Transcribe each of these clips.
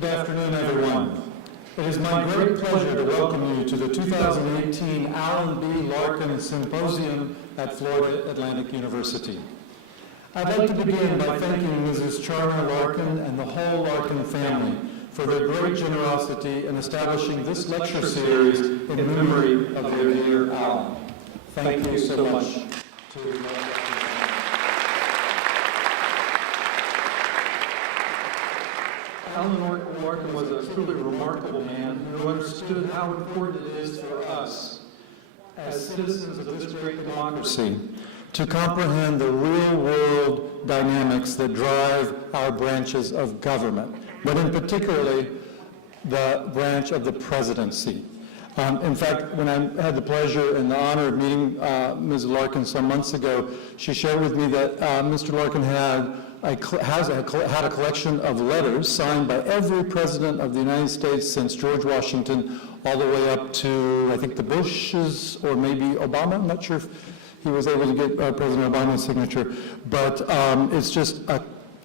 Good afternoon, everyone. It is my great pleasure to welcome you to the 2018 Alan B. Larkin Symposium at Florida Atlantic University. I'd like to begin by thanking Mrs. Charna Larkin and the whole Larkin family for their great generosity in establishing this lecture series in memory of their dear Alan. Thank you so much to Alan Larkin was a truly remarkable man who understood how important it is for us, as citizens of this great democracy, to comprehend the real-world dynamics that drive our branches of government, but in particularly the branch of the presidency. In fact, when I had the pleasure and the honor of meeting Ms. Larkin some months ago, she shared with me that Mr. Larkin had a collection of letters signed by every president of the United States since George Washington all the way up to, I think, the Bushes or maybe Obama. I'm not sure if he was able to get President Obama's signature, but it's just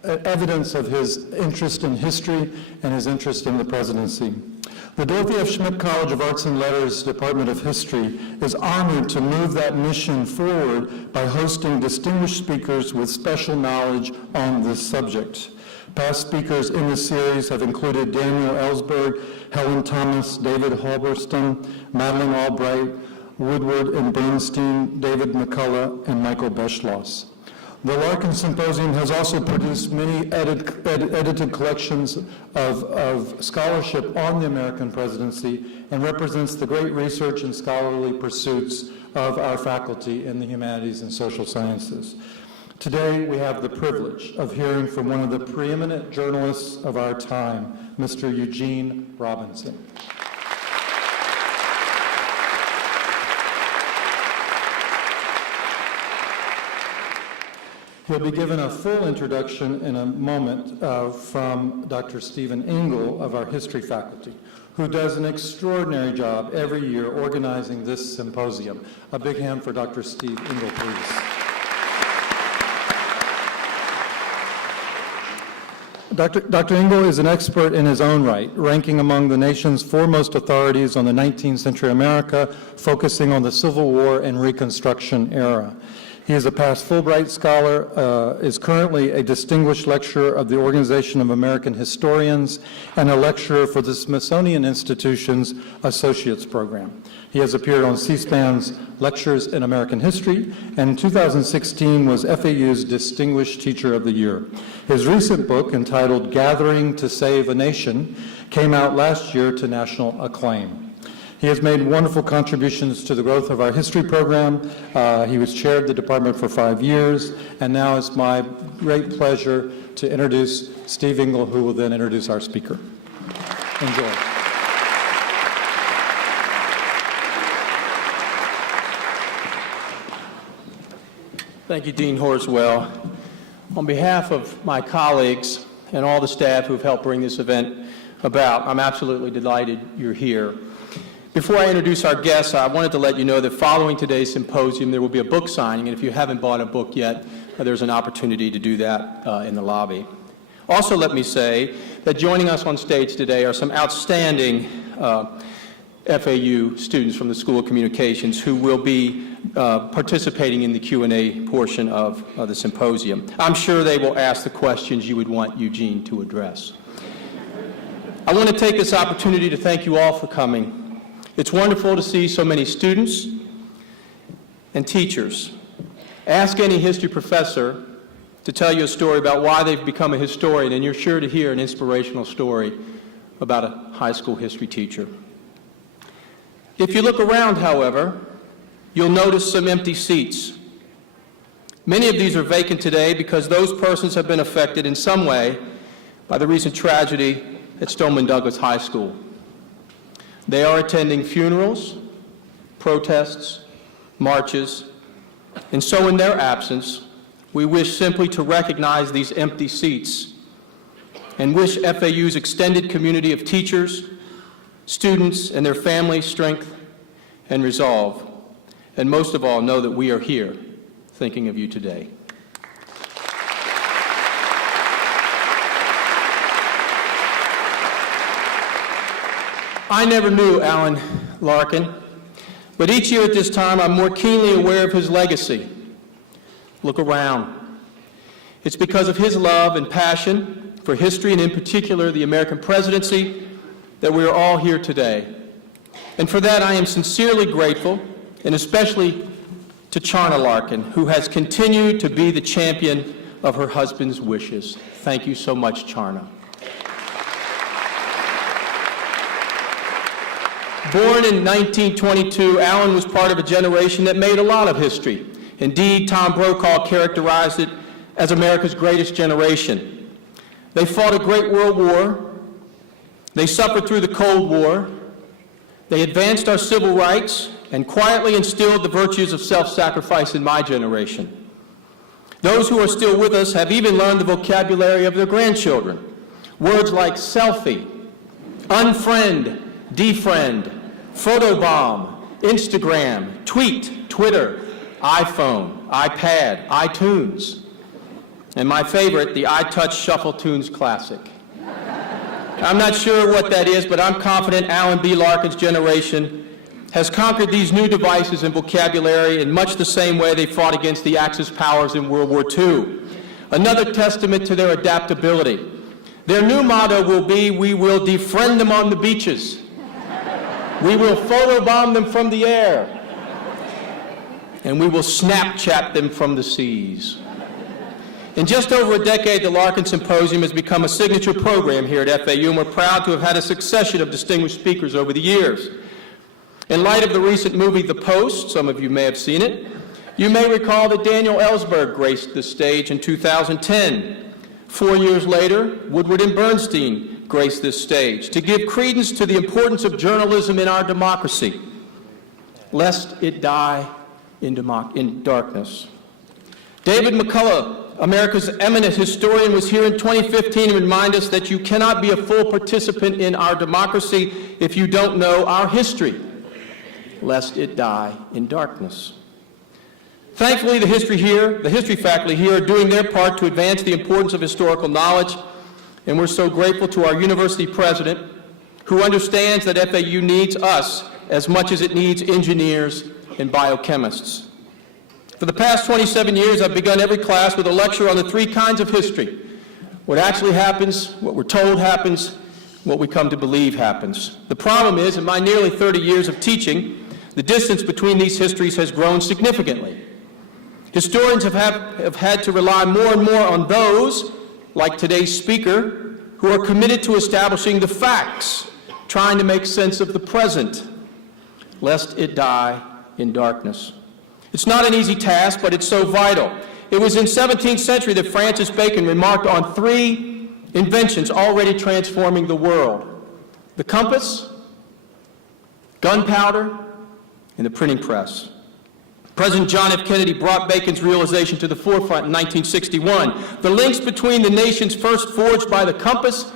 evidence of his interest in history and his interest in the presidency. The Dorothy F. Schmidt College of Arts and Letters Department of History is honored to move that mission forward by hosting distinguished speakers with special knowledge on this subject. Past speakers in this series have included Daniel Ellsberg, Helen Thomas, David Halberstam, Madeleine Albright, Woodward and Bernstein, David McCullough, and Michael Beschloss. The Larkin Symposium has also produced many edited collections of scholarship on the American presidency and represents the great research and scholarly pursuits of our faculty in the humanities and social sciences. Today, we have the privilege of hearing from one of the preeminent journalists of our time, Mr. Eugene Robinson. He'll be given a full introduction in a moment from Dr. Stephen Engel of our history faculty, who does an extraordinary job every year organizing this symposium. A big hand for Dr. Steve Engel, please. Dr. Engel is an expert in his own right, ranking among the nation's foremost authorities on the 19th century America, focusing on the Civil War and Reconstruction era. He is a past Fulbright scholar, is currently a distinguished lecturer of the Organization of American Historians, and a lecturer for the Smithsonian Institution's Associates Program. He has appeared on C-SPAN's Lectures in American History, and in 2016 was FAU's Distinguished Teacher of the Year. His recent book, entitled Gathering to Save a Nation, came out last year to national acclaim. He has made wonderful contributions to the growth of our history program. He was chaired the department for 5 years, and now it's my great pleasure to introduce Steve Engel, who will then introduce our speaker. Enjoy. Thank you, Dean Horswell. On behalf of my colleagues and all the staff who have helped bring this event about, I'm absolutely delighted you're here. Before I introduce our guests, I wanted to let you know that following today's symposium, there will be a book signing, and if you haven't bought a book yet, there's an opportunity to do that in the lobby. Also, let me say that joining us on stage today are some outstanding FAU students from the School of Communications who will be participating in the Q&A portion of the symposium. I'm sure they will ask the questions you would want Eugene to address. I want to take this opportunity to thank you all for coming. It's wonderful to see so many students and teachers. Ask any history professor to tell you a story about why they've become a historian, and you're sure to hear an inspirational story about a high school history teacher. If you look around, however, you'll notice some empty seats. Many of these are vacant today because those persons have been affected in some way by the recent tragedy at Stoneman Douglas High School. They are attending funerals, protests, marches, and so in their absence, we wish simply to recognize these empty seats and wish FAU's extended community of teachers, students, and their families strength and resolve, and most of all, know that we are here thinking of you today. I never knew Alan Larkin, but each year at this time I'm more keenly aware of his legacy. Look around. It's because of his love and passion for history, and in particular the American presidency, that we are all here today. And for that I am sincerely grateful, and especially to Charna Larkin, who has continued to be the champion of her husband's wishes. Thank you so much, Charna. Born in 1922, Alan was part of a generation that made a lot of history. Indeed, Tom Brokaw characterized it as America's greatest generation. They fought a great world war. They suffered through the Cold War. They advanced our civil rights and quietly instilled the virtues of self-sacrifice in my generation. Those who are still with us have even learned the vocabulary of their grandchildren. Words like selfie, unfriend, defriend, photobomb, Instagram, tweet, Twitter, iPhone, iPad, iTunes, and my favorite, the iTouch Shuffle Tunes Classic. I'm not sure what that is, but I'm confident Alan B. Larkin's generation has conquered these new devices and vocabulary in much the same way they fought against the Axis powers in World War II. Another testament to their adaptability. Their new motto will be, we will defriend them on the beaches. We will photobomb them from the air. And we will Snapchat them from the seas. In just over a decade, the Larkin Symposium has become a signature program here at FAU, and we're proud to have had a succession of distinguished speakers over the years. In light of the recent movie, The Post, some of you may have seen it, you may recall that Daniel Ellsberg graced the stage in 2010. 4 years later, Woodward and Bernstein graced this stage to give credence to the importance of journalism in our democracy, lest it die in darkness. David McCullough, America's eminent historian, was here in 2015 to remind us that you cannot be a full participant in our democracy if you don't know our history, lest it die in darkness. Thankfully, the history faculty here are doing their part to advance the importance of historical knowledge, and we're so grateful to our university president, who understands that FAU needs us as much as it needs engineers and biochemists. For the past 27 years, I've begun every class with a lecture on the three kinds of history: what actually happens, what we're told happens, what we come to believe happens. The problem is, in my nearly 30 years of teaching, the distance between these histories has grown significantly. Historians have had to rely more and more on those, like today's speaker, who are committed to establishing the facts, trying to make sense of the present, lest it die in darkness. It's not an easy task, but it's so vital. It was in the 17th century that Francis Bacon remarked on three inventions already transforming the world: the compass, gunpowder, and the printing press. President John F. Kennedy brought Bacon's realization to the forefront in 1961. The links between the nations first forged by the compass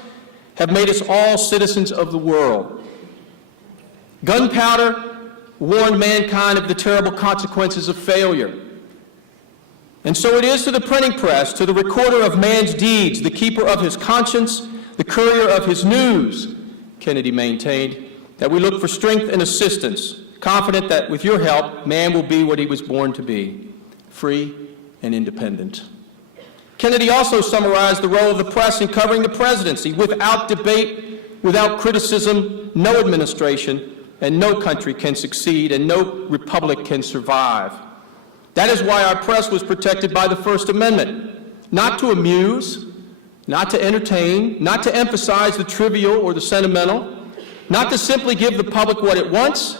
have made us all citizens of the world. Gunpowder warned mankind of the terrible consequences of failure. And so it is to the printing press, to the recorder of man's deeds, the keeper of his conscience, the courier of his news, Kennedy maintained, that we look for strength and assistance, confident that with your help, man will be what he was born to be, free and independent. Kennedy also summarized the role of the press in covering the presidency: without debate, without criticism, no administration and no country can succeed, and no republic can survive. That is why our press was protected by the First Amendment, not to amuse, not to entertain, not to emphasize the trivial or the sentimental, not to simply give the public what it wants,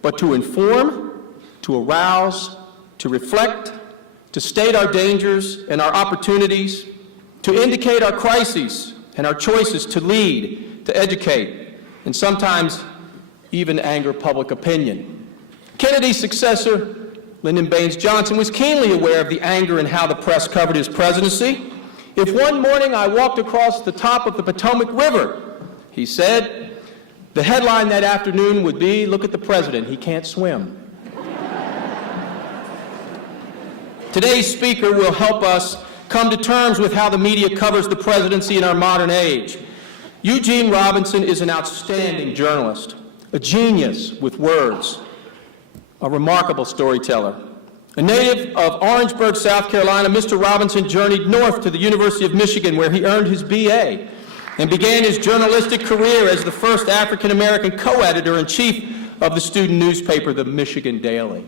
but to inform, to arouse, to reflect, to state our dangers and our opportunities, to indicate our crises and our choices, to lead, to educate, and sometimes even anger public opinion. Kennedy's successor, Lyndon Baines Johnson, was keenly aware of the anger and how the press covered his presidency. "If one morning I walked across the top of the Potomac River," he said, "the headline that afternoon would be, 'Look at the president, he can't swim.'" Today's speaker will help us come to terms with how the media covers the presidency in our modern age. Eugene Robinson is an outstanding journalist, a genius with words, a remarkable storyteller. A native of Orangeburg, South Carolina, Mr. Robinson journeyed north to the University of Michigan, where he earned his BA and began his journalistic career as the first African-American co-editor-in-chief of the student newspaper, the Michigan Daily.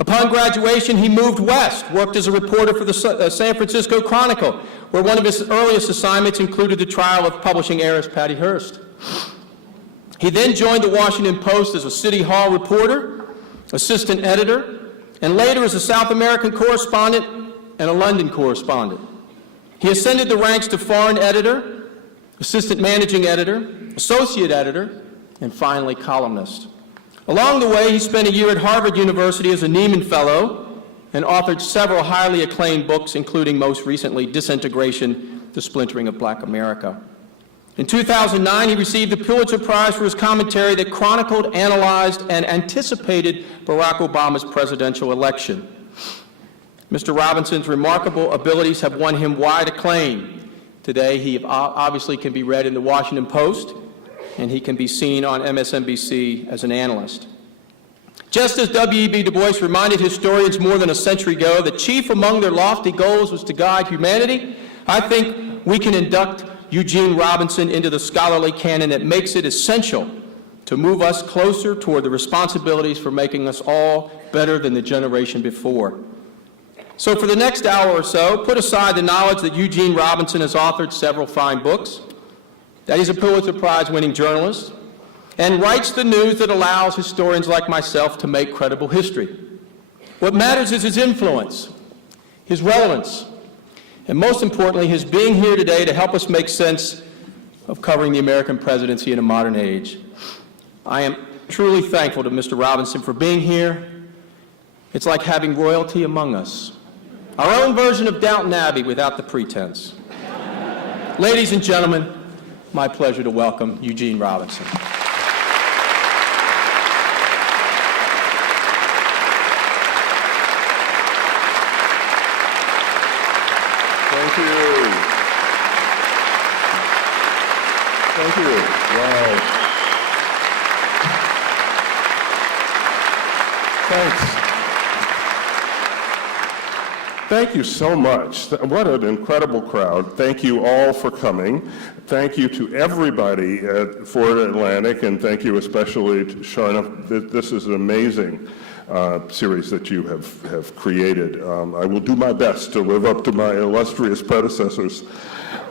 Upon graduation, he moved west, worked as a reporter for the San Francisco Chronicle, where one of his earliest assignments included the trial of publishing heiress Patty Hearst. He then joined the Washington Post as a City Hall reporter, assistant editor, and later as a South American correspondent and a London correspondent. He ascended the ranks to foreign editor, assistant managing editor, associate editor, and finally columnist. Along the way, he spent a year at Harvard University as a Nieman Fellow and authored several highly acclaimed books, including most recently Disintegration, the Splintering of Black America. In 2009, he received the Pulitzer Prize for his commentary that chronicled, analyzed, and anticipated Barack Obama's presidential election. Mr. Robinson's remarkable abilities have won him wide acclaim. Today, he obviously can be read in the Washington Post, and he can be seen on MSNBC as an analyst. Just as W.E.B. Du Bois reminded historians more than a century ago that chief among their lofty goals was to guide humanity, I think we can induct Eugene Robinson into the scholarly canon that makes it essential to move us closer toward the responsibilities for making us all better than the generation before. So for the next hour or so, put aside the knowledge that Eugene Robinson has authored several fine books, that he's a Pulitzer Prize-winning journalist, and writes the news that allows historians like myself to make credible history. What matters is his influence, his relevance, and most importantly, his being here today to help us make sense of covering the American presidency in a modern age. I am truly thankful to Mr. Robinson for being here. It's like having royalty among us. Our own version of Downton Abbey without the pretense. Ladies and gentlemen, my pleasure to welcome Eugene Robinson. Thank you. Thank you. Wow. Thanks. Thank you so much. What an incredible crowd. Thank you all for coming. Thank you to everybody at Florida Atlantic, and thank you especially to Charna. This is an amazing series that you have created. I will do my best to live up to my illustrious predecessors.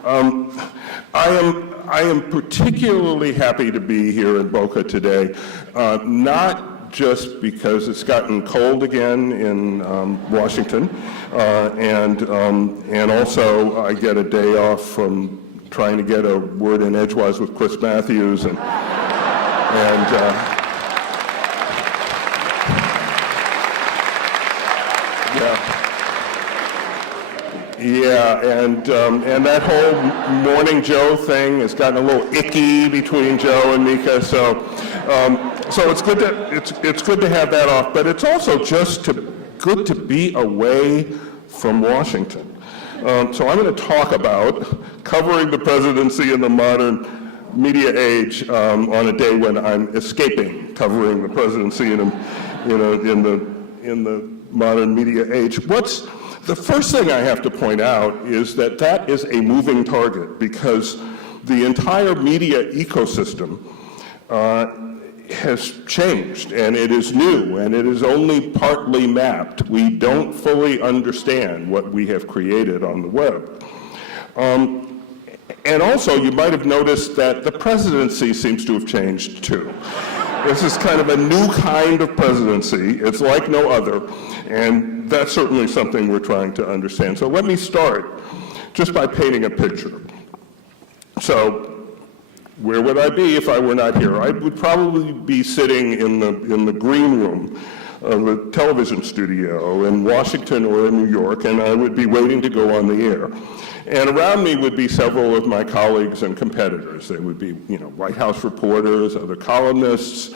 I am particularly happy to be here in Boca today, not just because it's gotten cold again in Washington, and also I get a day off from trying to get a word in edgewise with Chris Matthews, and that whole Morning Joe thing has gotten a little icky between Joe and Mika, so it's good to have that off. But it's also just good to be away from Washington. So I'm going to talk about covering the presidency in the modern media age on a day when I'm escaping covering the presidency in the modern media age. The first thing I have to point out is that is a moving target, because the entire media ecosystem has changed, and it is new, and it is only partly mapped. We don't fully understand what we have created on the web. And also, you might have noticed that the presidency seems to have changed too. This is kind of a new kind of presidency. It's like no other, and that's certainly something we're trying to understand. So let me start just by painting a picture. So where would I be if I were not here? I would probably be sitting in the green room of a television studio in Washington or in New York, and I would be waiting to go on the air. And around me would be several of my colleagues and competitors. They would be, White House reporters, other columnists,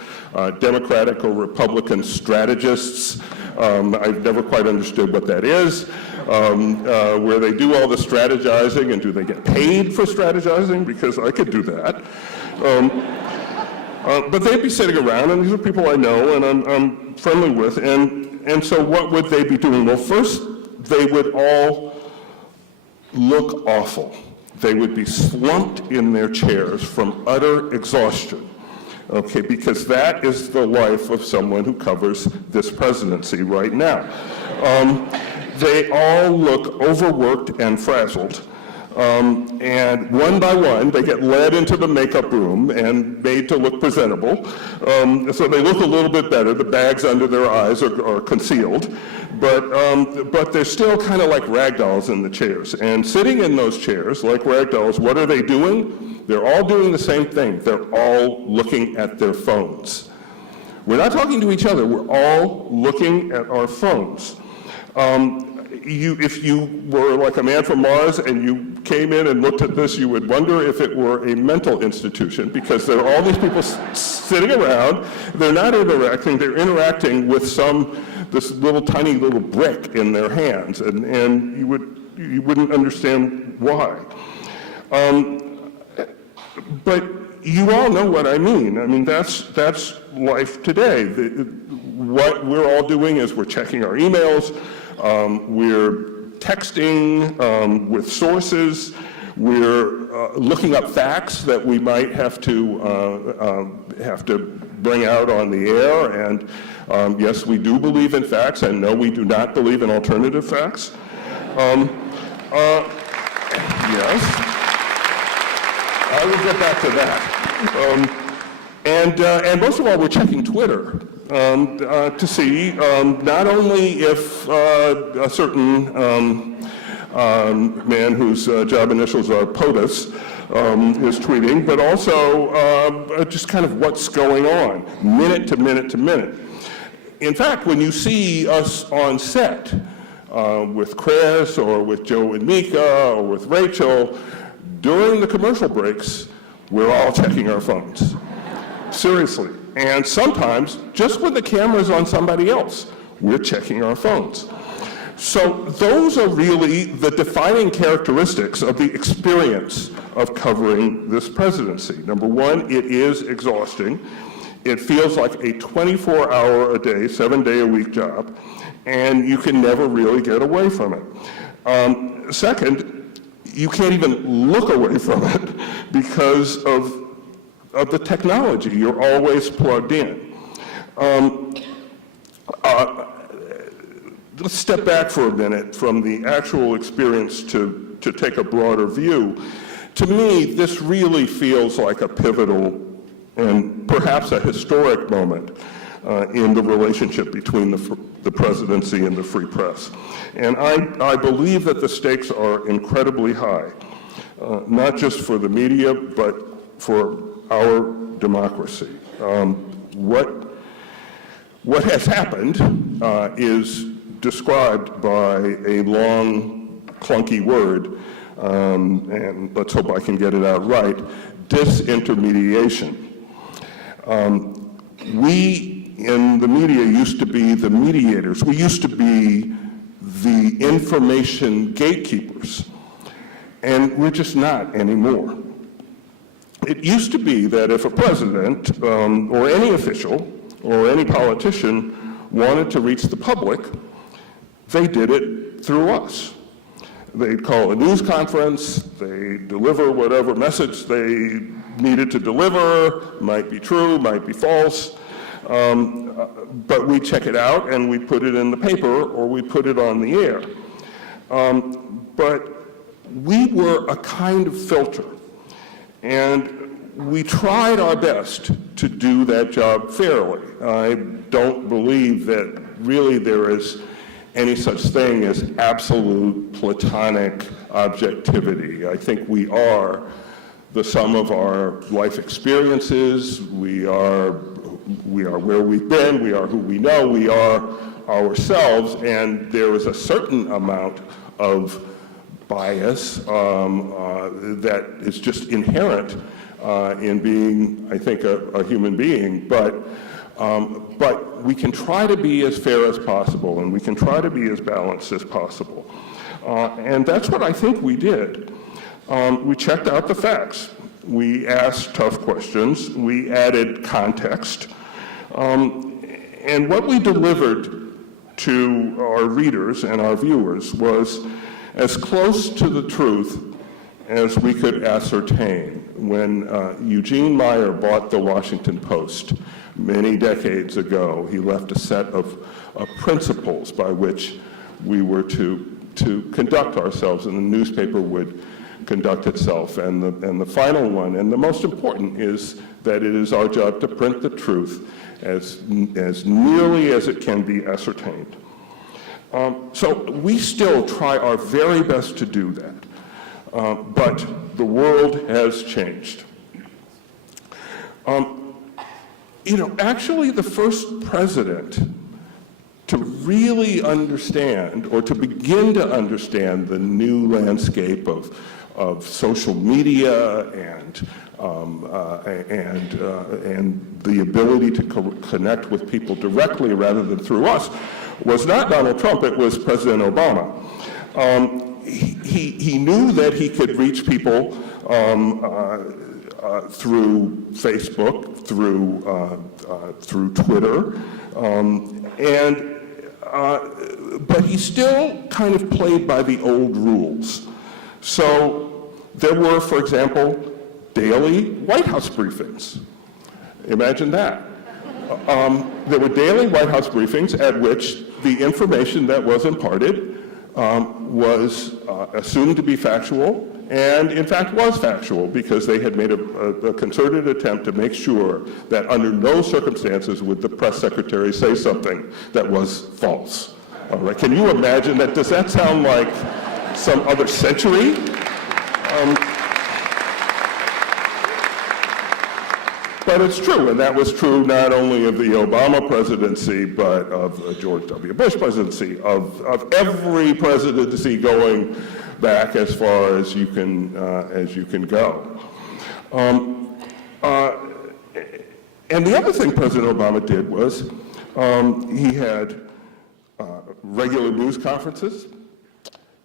Democratic or Republican strategists. I've never quite understood what that is. where they do all the strategizing, and do they get paid for strategizing? Because I could do that. But they'd be sitting around, and these are people I know and I'm friendly with, and so what would they be doing? Well, first, they would all look awful. They would be slumped in their chairs from utter exhaustion, okay, because that is the life of someone who covers this presidency right now. They all look overworked and frazzled. And one by one, they get led into the makeup room and made to look presentable. So they look a little bit better. The bags under their eyes are concealed. But they're still kind of like rag dolls in the chairs. And sitting in those chairs, like rag dolls, what are they doing? They're all doing the same thing. They're all looking at their phones. We're not talking to each other. We're all looking at our phones. If you were like a man from Mars and you came in and looked at this, you would wonder if it were a mental institution, because there are all these people sitting around. They're not interacting. They're interacting with this little tiny little brick in their hands, and you wouldn't understand why. But you all know what I mean. I mean, that's life today. What we're all doing is we're checking our emails. We're texting with sources. We're looking up facts that we might have to bring out on the air. And yes, we do believe in facts, and no, we do not believe in alternative facts. Yes, I will get back to that. And most of all, we're checking Twitter to see not only if a certain man whose job initials are POTUS is tweeting, but also just kind of what's going on, minute to minute to minute. In fact, when you see us on set with Chris or with Joe and Mika or with Rachel, during the commercial breaks, we're all checking our phones. Seriously. And sometimes, just when the camera's on somebody else, we're checking our phones. So those are really the defining characteristics of the experience of covering this presidency. Number one, it is exhausting. It feels like a 24-hour-a-day, 7-day-a-week job, and you can never really get away from it. Second, you can't even look away from it because of the technology. You're always plugged in. Let's step back for a minute from the actual experience to take a broader view. To me, this really feels like a pivotal and perhaps a historic moment in the relationship between the presidency and the free press. And I believe that the stakes are incredibly high, not just for the media, but for our democracy. What has happened is described by a long, clunky word, and let's hope I can get it out right, disintermediation. We in the media used to be the mediators. We used to be the information gatekeepers, and we're just not anymore. It used to be that if a president or any official or any politician wanted to reach the public, they did it through us. They'd call a news conference, they'd deliver whatever message they needed to deliver, might be true, might be false, but we check it out and we put it in the paper or we put it on the air. But we were a kind of filter, and we tried our best to do that job fairly. I don't believe that really there is any such thing as absolute platonic objectivity. I think we are the sum of our life experiences. We are where we've been, we are who we know, we are ourselves, and there is a certain amount of bias that is just inherent in being, I think, a human being. But we can try to be as fair as possible, and we can try to be as balanced as possible. And that's what I think we did. We checked out the facts. We asked tough questions. We added context. And what we delivered to our readers and our viewers was as close to the truth as we could ascertain. When Eugene Meyer bought the Washington Post many decades ago, he left a set of principles by which we were to conduct ourselves, and the newspaper would conduct itself. And the final one, and the most important, is that it is our job to print the truth as nearly as it can be ascertained. So we still try our very best to do that. But the world has changed. Actually, the first president to really understand, or to begin to understand, the new landscape of social media and the ability to connect with people directly rather than through us was not Donald Trump, it was President Obama. He knew that he could reach people through Facebook, through Twitter, but he still kind of played by the old rules. So there were, for example, daily White House briefings. Imagine that. There were daily White House briefings at which the information that was imparted was assumed to be factual, and in fact was factual, because they had made a concerted attempt to make sure that under no circumstances would the press secretary say something that was false. All right, can you imagine that? Does that sound like some other century? But it's true, and that was true not only of the Obama presidency, but of the George W. Bush presidency, of every presidency going back as far as you can go. And the other thing President Obama did was he had regular news conferences.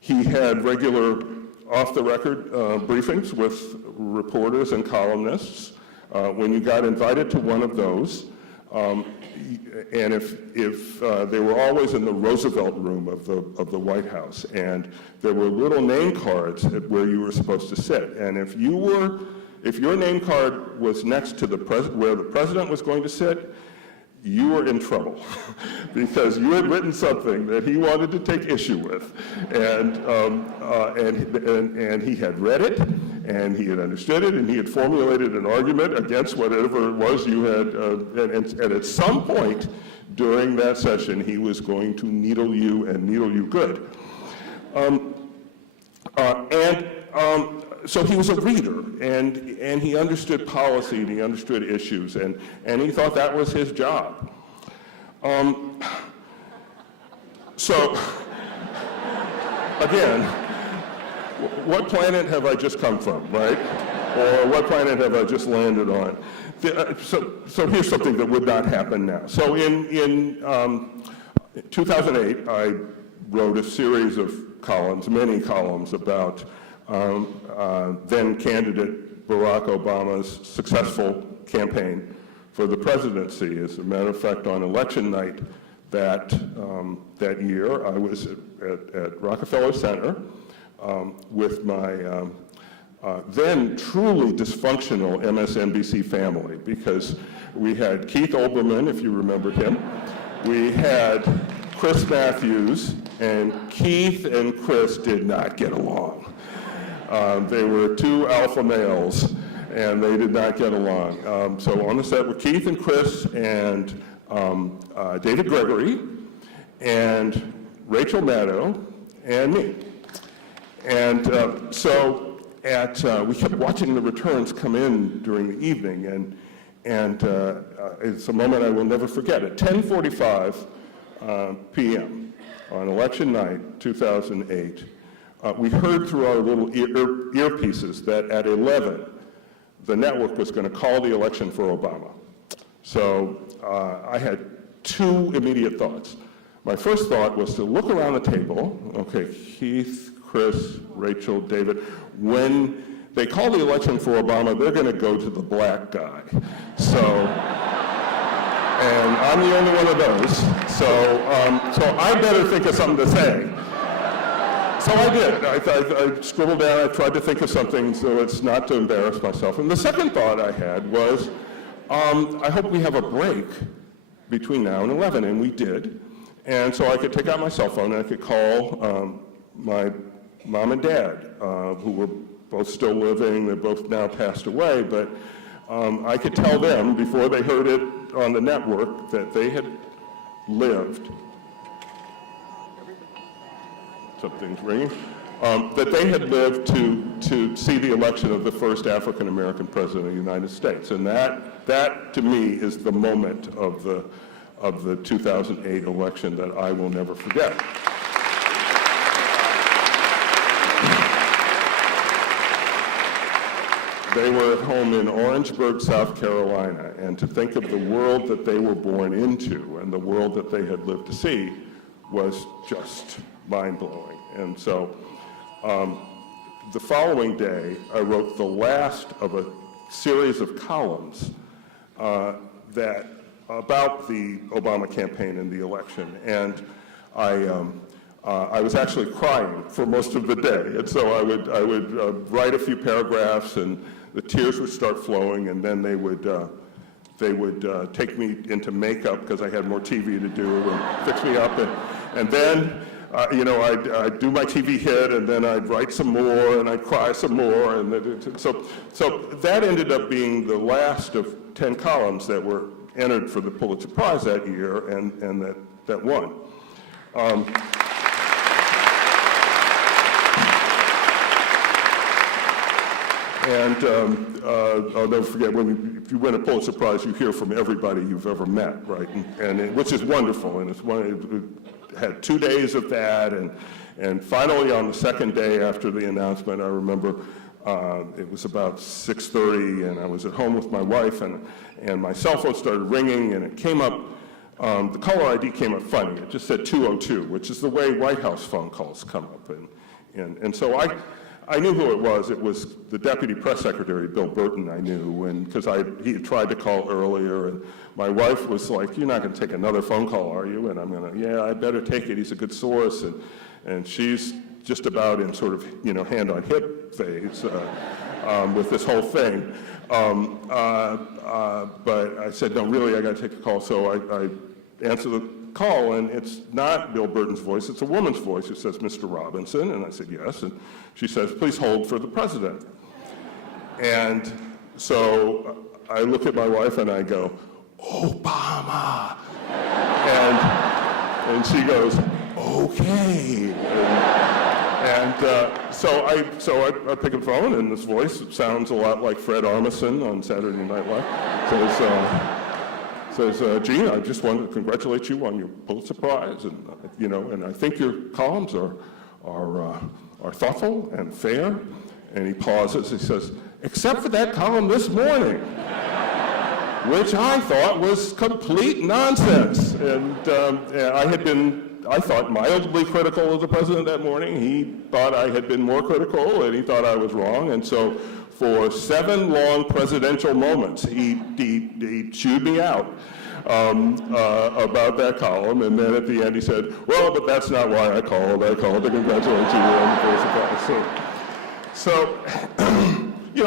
He had regular off-the-record briefings with reporters and columnists. When you got invited to one of those, and if they were always in the Roosevelt room of the White House, and there were little name cards where you were supposed to sit, and if your name card was next to where the president was going to sit, you were in trouble because you had written something that he wanted to take issue with, and he had read it, and he had understood it, and he had formulated an argument against whatever it was you had, and at some point during that session, he was going to needle you, and needle you good. So he was a reader, and he understood policy, and he understood issues, and he thought that was his job. So, again, what planet have I just come from, right? Or what planet have I just landed on? So here's something that would not happen now. So in 2008, I wrote a series of columns, many columns, about then candidate Barack Obama's successful campaign for the presidency. As a matter of fact, on election night that year, I was at Rockefeller Center with my then truly dysfunctional MSNBC family, because we had Keith Olbermann, if you remember him, we had Chris Matthews, and Keith and Chris did not get along. They were two alpha males, and they did not get along. So on the set were Keith and Chris and David Gregory and Rachel Maddow and me. And we kept watching the returns come in during the evening, and it's a moment I will never forget. At 10:45 p.m. on election night, 2008, we heard through our little earpieces that at 11, the network was going to call the election for Obama. So I had two immediate thoughts. my first thought was to look around the table, okay, Keith, Chris, Rachel, David, when they call the election for Obama, they're going to go to the black guy. So, and I'm the only one of those, so I better think of something to say. So I did. I scribbled down, I tried to think of something so it's not to embarrass myself. And the second thought I had was, I hope we have a break between now and 11, and we did. And so I could take out my cell phone and I could call my mom and dad, who were both still living. They're both now passed away, but I could tell them before they heard it on the network that they had lived. Something's ringing. That they had lived to see the election of the first African-American president of the United States. And that to me is the moment of the 2008 election that I will never forget. They were at home in Orangeburg, South Carolina, and to think of the world that they were born into and the world that they had lived to see was just mind-blowing. And so the following day, I wrote the last of a series of columns that about the Obama campaign and the election. And I was actually crying for most of the day. And so I would write a few paragraphs, and the tears would start flowing, and then they would take me into makeup because I had more TV to do and fix me up. And then, I'd do my TV hit, and then I'd write some more, and I'd cry some more. And so that ended up being the last of 10 columns that were entered for the Pulitzer Prize that year, and that won. I'll never forget, if you win a Pulitzer Prize, you hear from everybody you've ever met, right? Which is wonderful, and it had 2 days of that, and finally on the second day after the announcement, I remember it was about 6:30, and I was at home with my wife, and my cell phone started ringing, and it came up, the caller ID came up funny. It just said 202, which is the way White House phone calls come up, and so I knew who it was. It was the Deputy Press Secretary, Bill Burton, I knew, because he had tried to call earlier, and my wife was like, "You're not going to take another phone call, are you?" And I'm going to, "Yeah, I better take it. He's a good source." And she's just about in sort of, hand on hip phase with this whole thing. But I said, "No, really, I got to take the call." So I answered the call, and it's not Bill Burton's voice, it's a woman's voice who says, "Mr. Robinson," and I said, "Yes," and she says, "Please hold for the president." And so I look at my wife and I go, "Obama," and she goes, "Okay," so I pick up the phone, and this voice sounds a lot like Fred Armisen on Saturday Night Live. Says, "Gene, I just wanted to congratulate you on your Pulitzer Prize, and I think your columns are thoughtful and fair." And he pauses. He says, "Except for that column this morning, which I thought was complete nonsense." And I thought, mildly critical of the president that morning. He thought I had been more critical, and he thought I was wrong. And so for 7 long presidential moments, he chewed me out about that column. And then at the end he said, "Well, but that's not why I called. I called to congratulate you on the Pulitzer Prize." So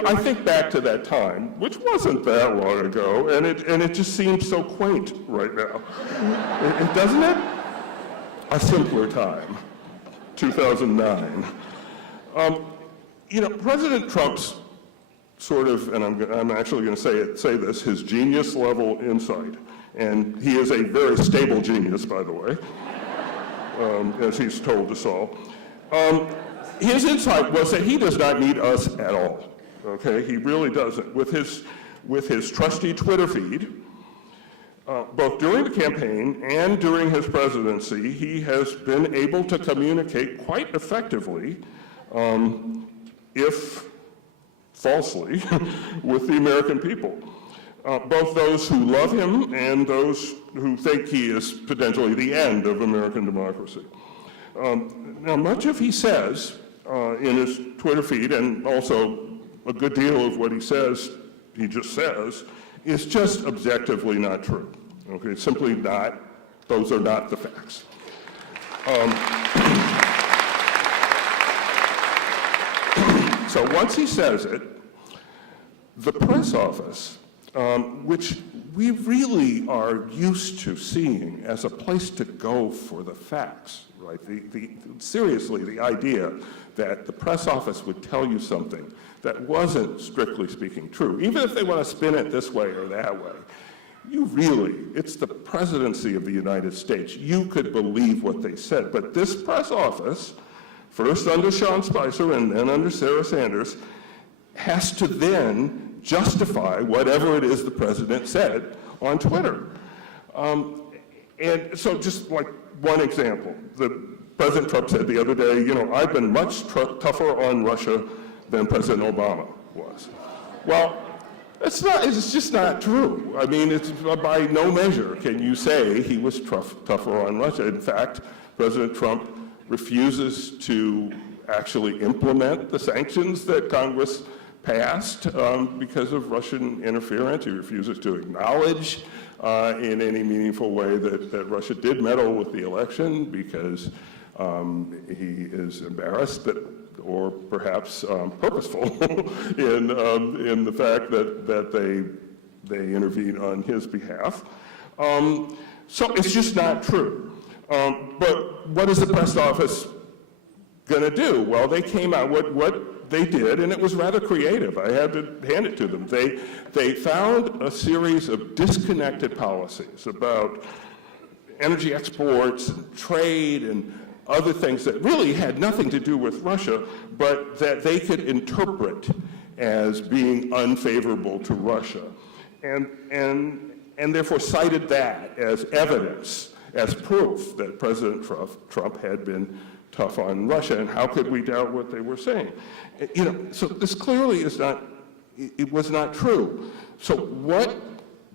I think back to that time, which wasn't that long ago, and it just seems so quaint right now. Doesn't it? A simpler time, 2009. President Trump's sort of, and I'm actually going to say this, his genius level insight, and he is a very stable genius, by the way, as he's told us all. His insight was that he does not need us at all. Okay, he really doesn't. With his trusty Twitter feed, both during the campaign and during his presidency, he has been able to communicate quite effectively, if falsely, with the American people. both those who love him and those who think he is potentially the end of American democracy. Now, much of he says in his Twitter feed, and also a good deal of what he just says, is just objectively not true. Okay, simply not, those are not the facts. So once he says it, the press office, which we really are used to seeing as a place to go for the facts, right? Seriously, the idea that the press office would tell you something that wasn't, strictly speaking, true, even if they want to spin it this way or that way, it's the presidency of the United States. You could believe what they said. But this press office, first under Sean Spicer and then under Sarah Sanders, has to then justify whatever it is the president said on Twitter. And so just like one example, President Trump said the other day, I've been much tougher on Russia than President Obama was. Well, it's just not true. I mean, it's by no measure can you say he was tougher on Russia. In fact, President Trump refuses to actually implement the sanctions that Congress passed because of Russian interference. He refuses to acknowledge in any meaningful way that Russia did meddle with the election because he is embarrassed or perhaps purposeful in the fact that they intervened on his behalf. So it's just not true. But what is the press office going to do? Well, they came out with what they did, and it was rather creative. I had to hand it to them. They found a series of disconnected policies about energy exports and trade and other things that really had nothing to do with Russia, but that they could interpret as being unfavorable to Russia, and therefore cited that as evidence, as proof that President Trump had been tough on Russia, and how could we doubt what they were saying? So this clearly it was not true. So what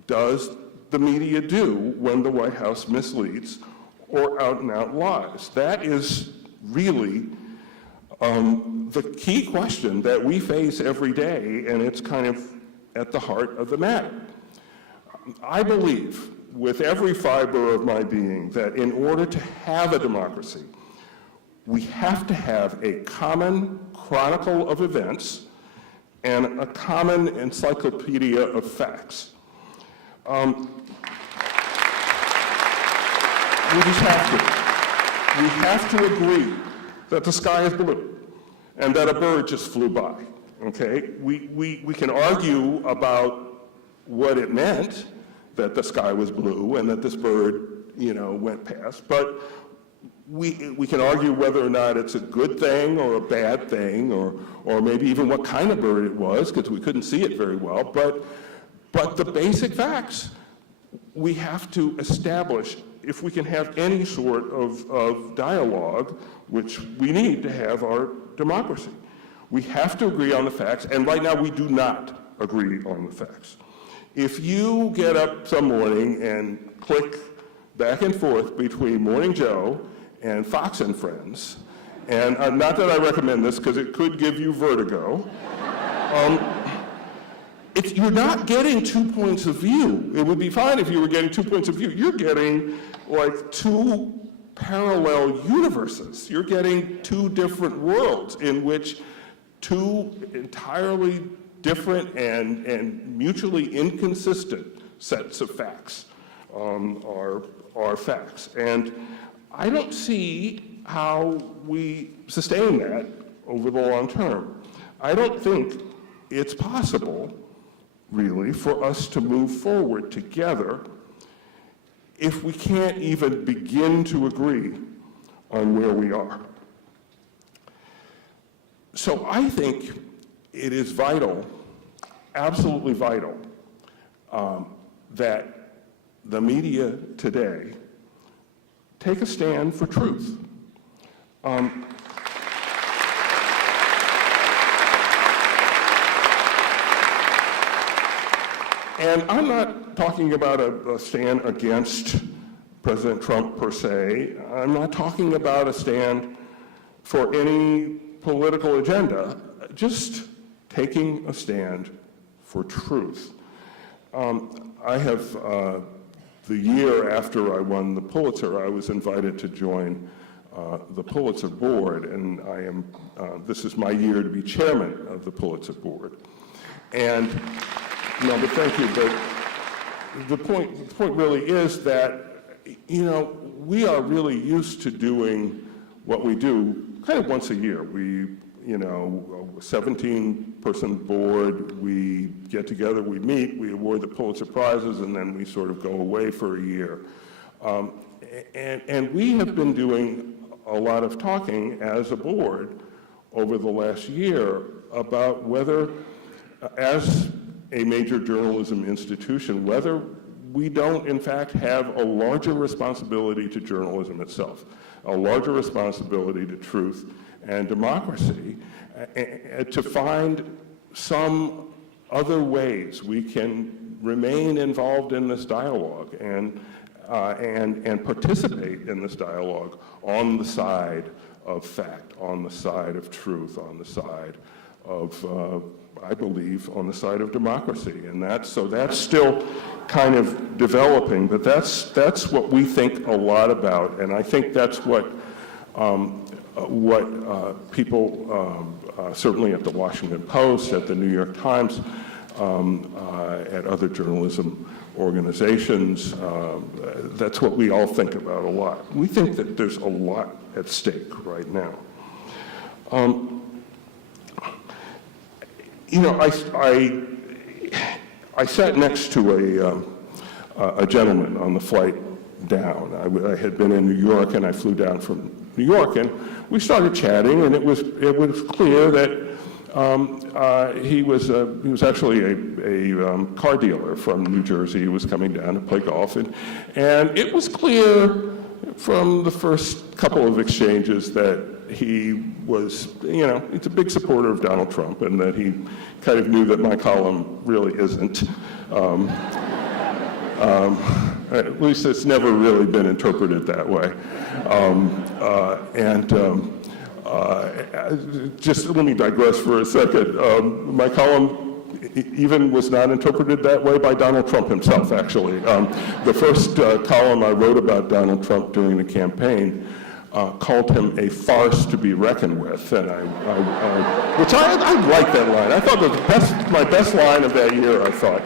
does the media do when the White House misleads or out and out lies? That is really the key question that we face every day, and it's kind of at the heart of the matter. I believe with every fiber of my being that in order to have a democracy, we have to have a common chronicle of events and a common encyclopedia of facts. We just have to. We have to agree that the sky is blue and that a bird just flew by, okay? We can argue about what it meant that the sky was blue and that this bird, went past, but we can argue whether or not it's a good thing or a bad thing or maybe even what kind of bird it was, because we couldn't see it very well, but the basic facts we have to establish if we can have any sort of dialogue, which we need to have our democracy. We have to agree on the facts, and right now we do not agree on the facts. If you get up some morning and click back and forth between Morning Joe and Fox and Friends, and not that I recommend this because it could give you vertigo, you're not getting 2 points of view. It would be fine if you were getting 2 points of view. You're getting like two parallel universes. You're getting two different worlds in which two entirely different and mutually inconsistent sets of facts are facts. And I don't see how we sustain that over the long term. I don't think it's possible, really, for us to move forward together if we can't even begin to agree on where we are. So I think it is vital, absolutely vital, that the media today take a stand for truth. And I'm not talking about a stand against President Trump per se. I'm not talking about a stand for any political agenda, just taking a stand for truth. I have, the year after I won the Pulitzer, I was invited to join the Pulitzer Board, and I am, this is my year to be chairman of the Pulitzer Board. And, no, but thank you, but the point really is that, you know, we are really used to doing what we do kind of once a year. We, you know, a 17-person board, we get together, we meet, we award the Pulitzer Prizes, and then we sort of go away for a year. And we have been doing a lot of talking as a board over the last year about whether, as a major journalism institution, whether we don't, in fact, have a larger responsibility to journalism itself, a larger responsibility to truth and democracy, to find some other ways we can remain involved in this dialogue and participate in this dialogue on the side of fact, on the side of truth, on the side of, I believe, on the side of democracy. And that's still kind of developing, but that's what we think a lot about, and I think that's what people, certainly at the Washington Post, at the New York Times, at other journalism organizations, that's what we all think about a lot. We think that there's a lot at stake right now. You know, I sat next to a gentleman on the flight down. I had been in New York, and I flew down from New York, and we started chatting, and it was clear that he was actually a car dealer from New Jersey. He was coming down to play golf, and it was clear from the first couple of exchanges that he was, you know, he's a big supporter of Donald Trump, and that he kind of knew that my column really isn't. At least it's never really been interpreted that way. Just let me digress for a second. My column even was not interpreted that way by Donald Trump himself, actually. The first column I wrote about Donald Trump during the campaign called him a farce to be reckoned with, and which I like that line. I thought it was my best line of that year, I thought,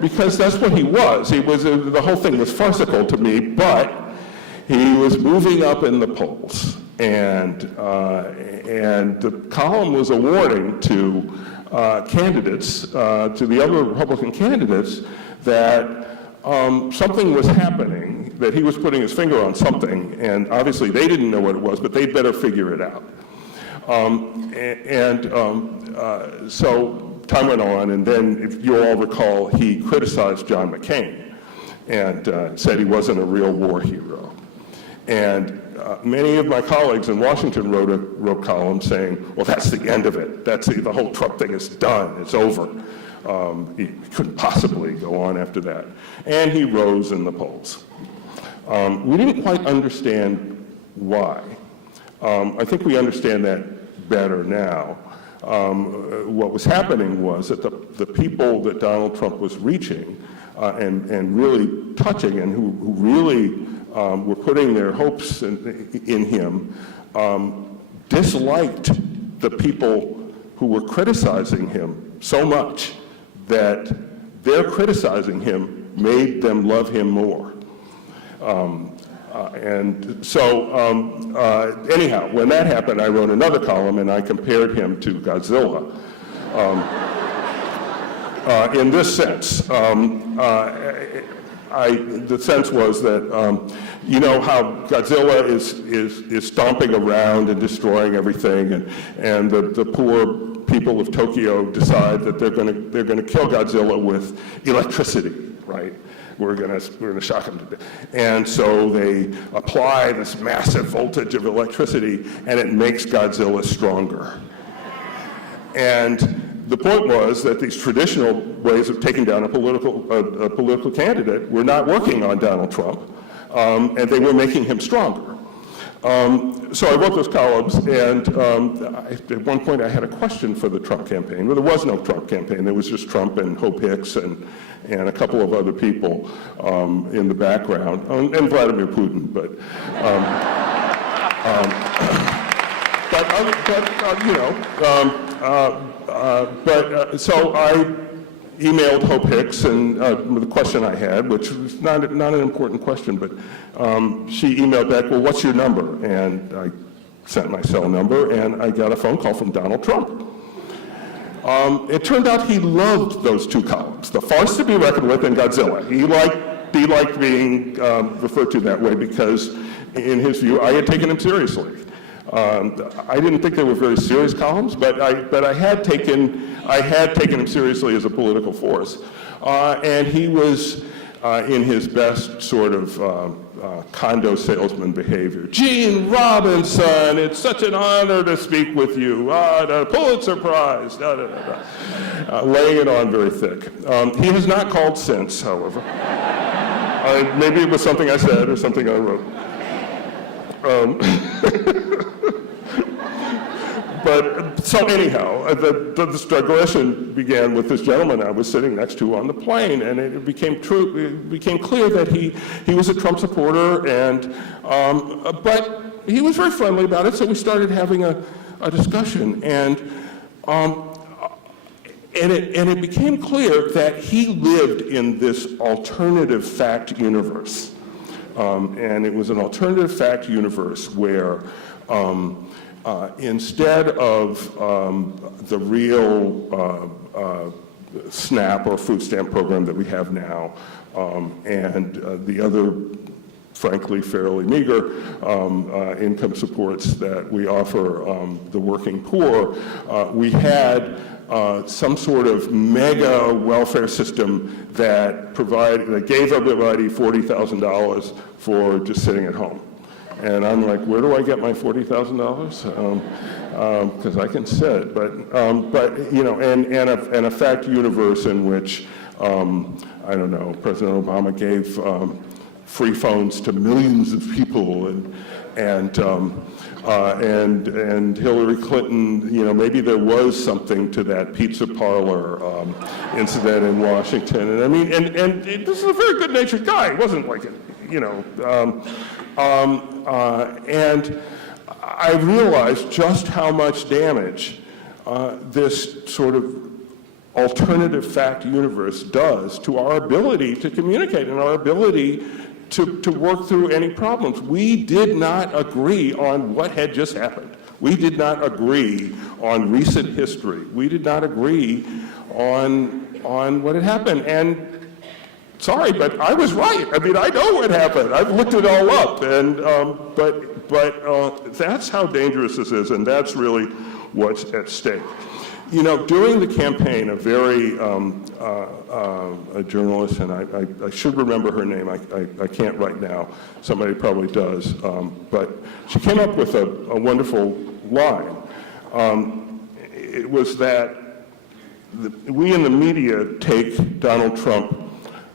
because that's what he was. He was the whole thing was farcical to me, but he was moving up in the polls, and the column was a warning to candidates, to the other Republican candidates, that something was happening, that he was putting his finger on something, and obviously they didn't know what it was, but they'd better figure it out. So time went on, and then, if you all recall, he criticized John McCain and said he wasn't a real war hero. And many of my colleagues in Washington wrote columns saying, well, that's the end of it. The whole Trump thing is done. It's over. He couldn't possibly go on after that. And he rose in the polls. We didn't quite understand why. I think we understand that better now. What was happening was that the people that Donald Trump was reaching and really touching, and who really were putting their hopes in him, disliked the people who were criticizing him so much that their criticizing him made them love him more. Anyhow, when that happened, I wrote another column, and I compared him to Godzilla. In this sense, the sense was that, you know how Godzilla is stomping around and destroying everything, and the poor people of Tokyo decide that they're going to kill Godzilla with electricity, right? We're going to shock him to death. And so they apply this massive voltage of electricity, and it makes Godzilla stronger. And the point was that these traditional ways of taking down a political candidate were not working on Donald Trump, and they were making him stronger. So I wrote those columns, and at one point I had a question for the Trump campaign. Well, there was no Trump campaign. There was just Trump and Hope Hicks and a couple of other people in the background, and Vladimir Putin. So I emailed Hope Hicks and with a question I had, which was not an important question, but she emailed back, well, what's your number? And I sent my cell number, and I got a phone call from Donald Trump. It turned out he loved those two columns, The Force to be Reckoned with and Godzilla. He liked being referred to that way because, in his view, I had taken him seriously. I didn't think they were very serious columns, but I had taken him seriously as a political force. And he was in his best sort of condo salesman behavior. Gene Robinson, it's such an honor to speak with you. The Pulitzer Prize, laying it on very thick. He has not called since, however. Maybe it was something I said or something I wrote. But so anyhow, the digression began with this gentleman I was sitting next to on the plane, and it became clear that he was a Trump supporter, and but he was very friendly about it. So we started having a discussion, and it became clear that he lived in this alternative fact universe, and it was an alternative fact universe where. Instead of the real SNAP or food stamp program that we have now, and the other, frankly, fairly meager income supports that we offer the working poor, we had some sort of mega welfare system that gave everybody $40,000 for just sitting at home. And I'm like, where do I get my $40,000? Because I can sit, but you know, and a fact universe in which I don't know, President Obama gave free phones to millions of people, and Hillary Clinton, you know, maybe there was something to that pizza parlor incident in Washington, and I mean, and this is a very good-natured guy. It wasn't like it, you know. And I realized just how much damage this sort of alternative fact universe does to our ability to communicate and our ability to work through any problems. We did not agree on what had just happened. We did not agree on recent history. We did not agree on what had happened. And sorry, but I was right. I mean, I know what happened. I've looked it all up, and but that's how dangerous this is, and that's really what's at stake. You know, during the campaign, a journalist, and I should remember her name. I can't right now. Somebody probably does, but she came up with a wonderful line. It was that we in the media take Donald Trump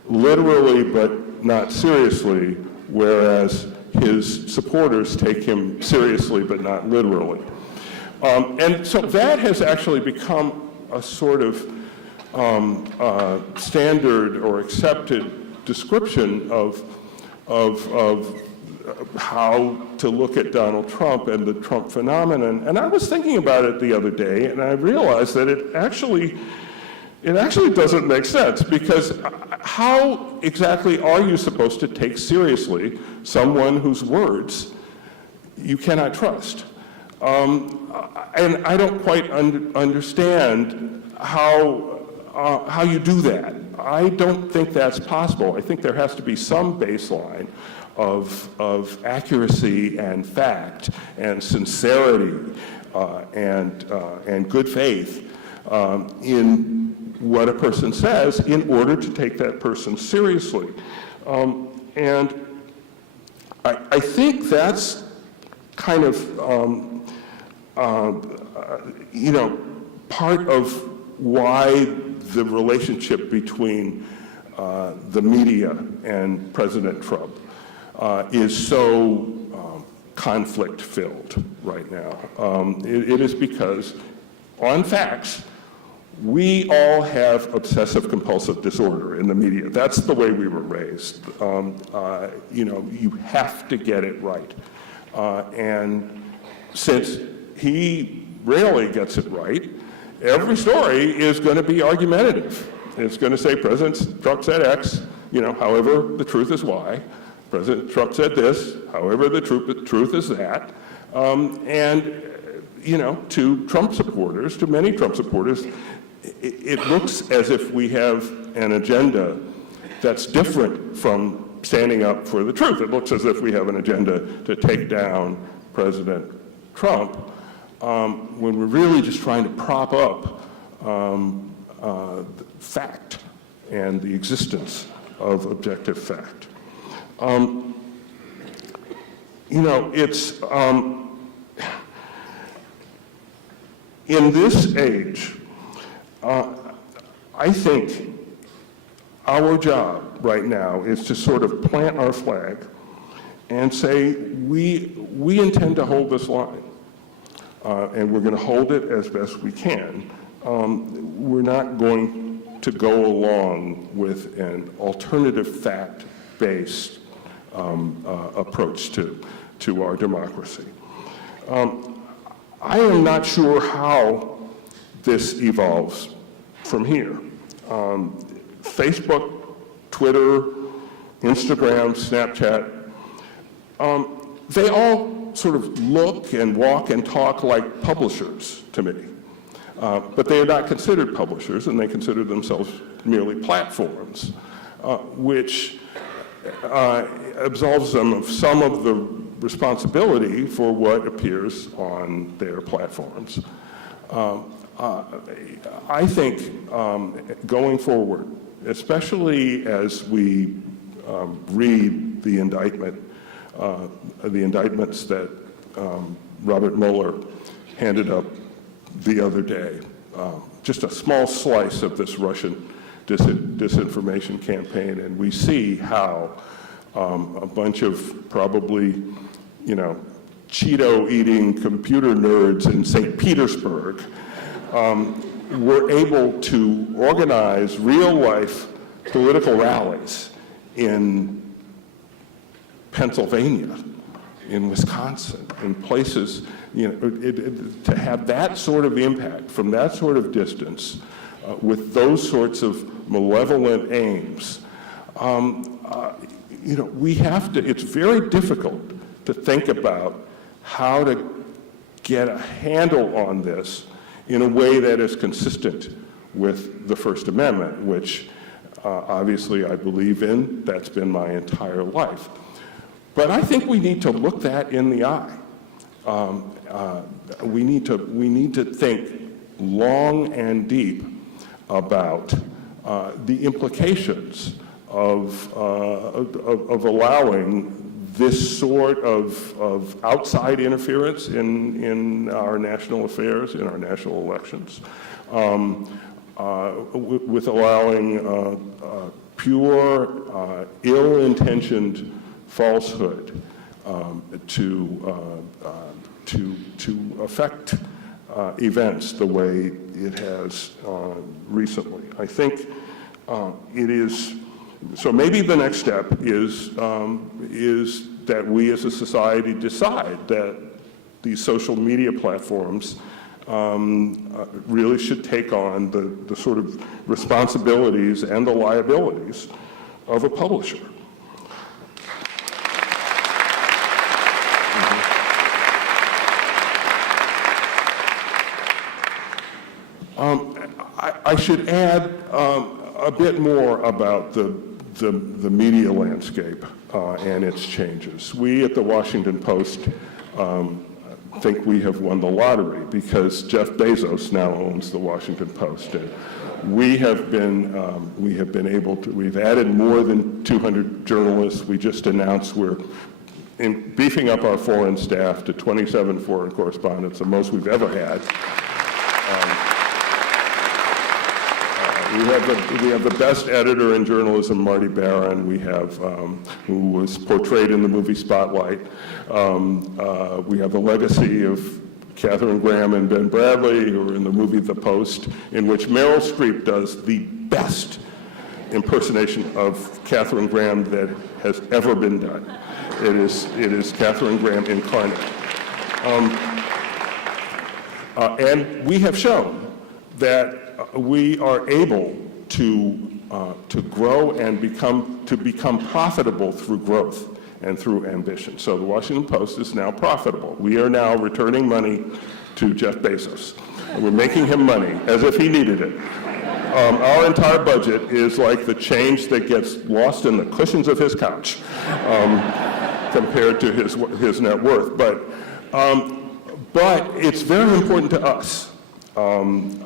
literally but not seriously, whereas his supporters take him seriously but not literally. And so that has actually become a sort of standard or accepted description of how to look at Donald Trump and the Trump phenomenon. And I was thinking about it the other day, and I realized that it actually doesn't make sense, because how exactly are you supposed to take seriously someone whose words you cannot trust? And I don't quite understand how you do that. I don't think that's possible. I think there has to be some baseline of accuracy and fact and sincerity and good faith in what a person says in order to take that person seriously. And I think that's kind of, you know, part of why the relationship between the media and President Trump is so conflict-filled right now. It is because, on facts, we all have obsessive-compulsive disorder in the media. That's the way we were raised. You have to get it right. And since he rarely gets it right, every story is going to be argumentative. It's going to say President Trump said X, however, the truth is Y. President Trump said this, however, the truth is that. To Trump supporters, to many Trump supporters, it looks as if we have an agenda that's different from standing up for the truth. It looks as if we have an agenda to take down President Trump when we're really just trying to prop up fact and the existence of objective fact. It's in this age, I think our job right now is to sort of plant our flag and say we intend to hold this line, and we're going to hold it as best we can. We're not going to go along with an alternative fact-based approach to our democracy. I am not sure how this evolves from here. Facebook, Twitter, Instagram, Snapchat, they all sort of look and walk and talk like publishers to me. But they are not considered publishers, and they consider themselves merely platforms, which absolves them of some of the responsibility for what appears on their platforms. I think going forward, especially as we read the indictments that Robert Mueller handed up the other day, just a small slice of this Russian disinformation campaign, and we see how a bunch of probably, Cheeto-eating computer nerds in St. Petersburg were able to organize real-life political rallies in Pennsylvania, in Wisconsin, in places, to have that sort of impact from that sort of distance with those sorts of malevolent aims. We have to, it's very difficult to think about how to get a handle on this in a way that is consistent with the First Amendment, which obviously I believe in. That's been my entire life. But I think we need to look that in the eye. We need to think long and deep about the implications of allowing this sort of outside interference in our national affairs, in our national elections, with allowing pure, ill-intentioned falsehood to affect events the way it has recently. I think it is. So maybe the next step is that we as a society decide that these social media platforms really should take on the sort of responsibilities and the liabilities of a publisher. I should add a bit more about the media landscape and its changes. We at the Washington Post think we have won the lottery because Jeff Bezos now owns the Washington Post, and we have been able to. We've added more than 200 journalists. We just announced we're beefing up our foreign staff to 27 foreign correspondents, the most we've ever had. We have the best editor in journalism, Marty Barron. We have, who was portrayed in the movie Spotlight. We have the legacy of Katharine Graham and Ben Bradley, who are in the movie The Post, in which Meryl Streep does the best impersonation of Katharine Graham that has ever been done. It is Katharine Graham incarnate. And we have shown that we are able to grow and become profitable through growth and through ambition. So the Washington Post is now profitable. We are now returning money to Jeff Bezos. And we're making him money as if he needed it. Our entire budget is like the change that gets lost in the cushions of his couch compared to his net worth. But it's very important to us. And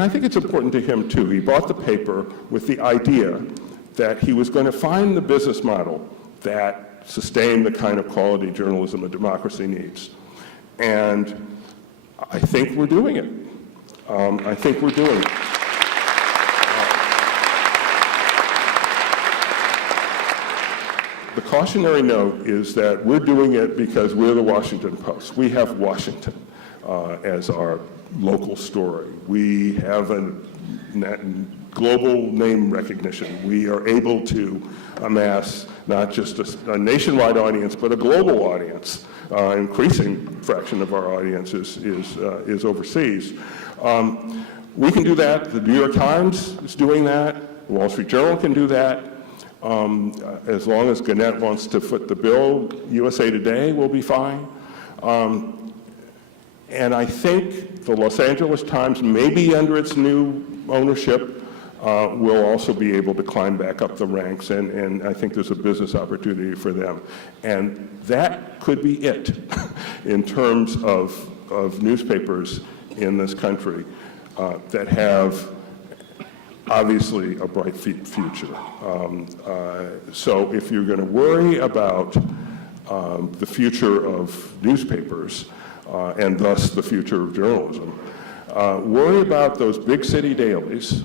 I think it's important to him too. He bought the paper with the idea that he was going to find the business model that sustained the kind of quality journalism a democracy needs. And I think we're doing it. I think we're doing it. The cautionary note is that we're doing it because we're the Washington Post. We have Washington as our local story. We have a global name recognition. We are able to amass not just a nationwide audience, but a global audience. Increasing fraction of our audience is overseas. We can do that. The New York Times is doing that. The Wall Street Journal can do that. As long as Gannett wants to foot the bill, USA Today will be fine. And I think the Los Angeles Times, maybe under its new ownership, will also be able to climb back up the ranks, and I think there's a business opportunity for them. And that could be it in terms of newspapers in this country that have obviously a bright future. So if you're going to worry about the future of newspapers, and thus the future of journalism, worry about those big city dailies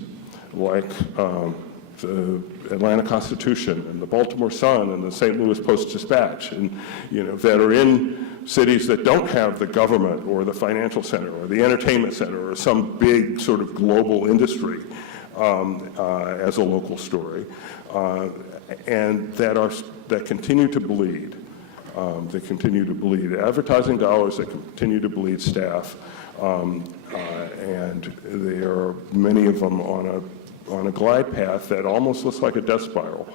like the Atlanta Constitution and the Baltimore Sun and the St. Louis Post-Dispatch, and that are in cities that don't have the government or the financial center or the entertainment center or some big sort of global industry as a local story, and that continue to bleed. They continue to bleed advertising dollars, they continue to bleed staff, and there are many of them on a glide path that almost looks like a death spiral,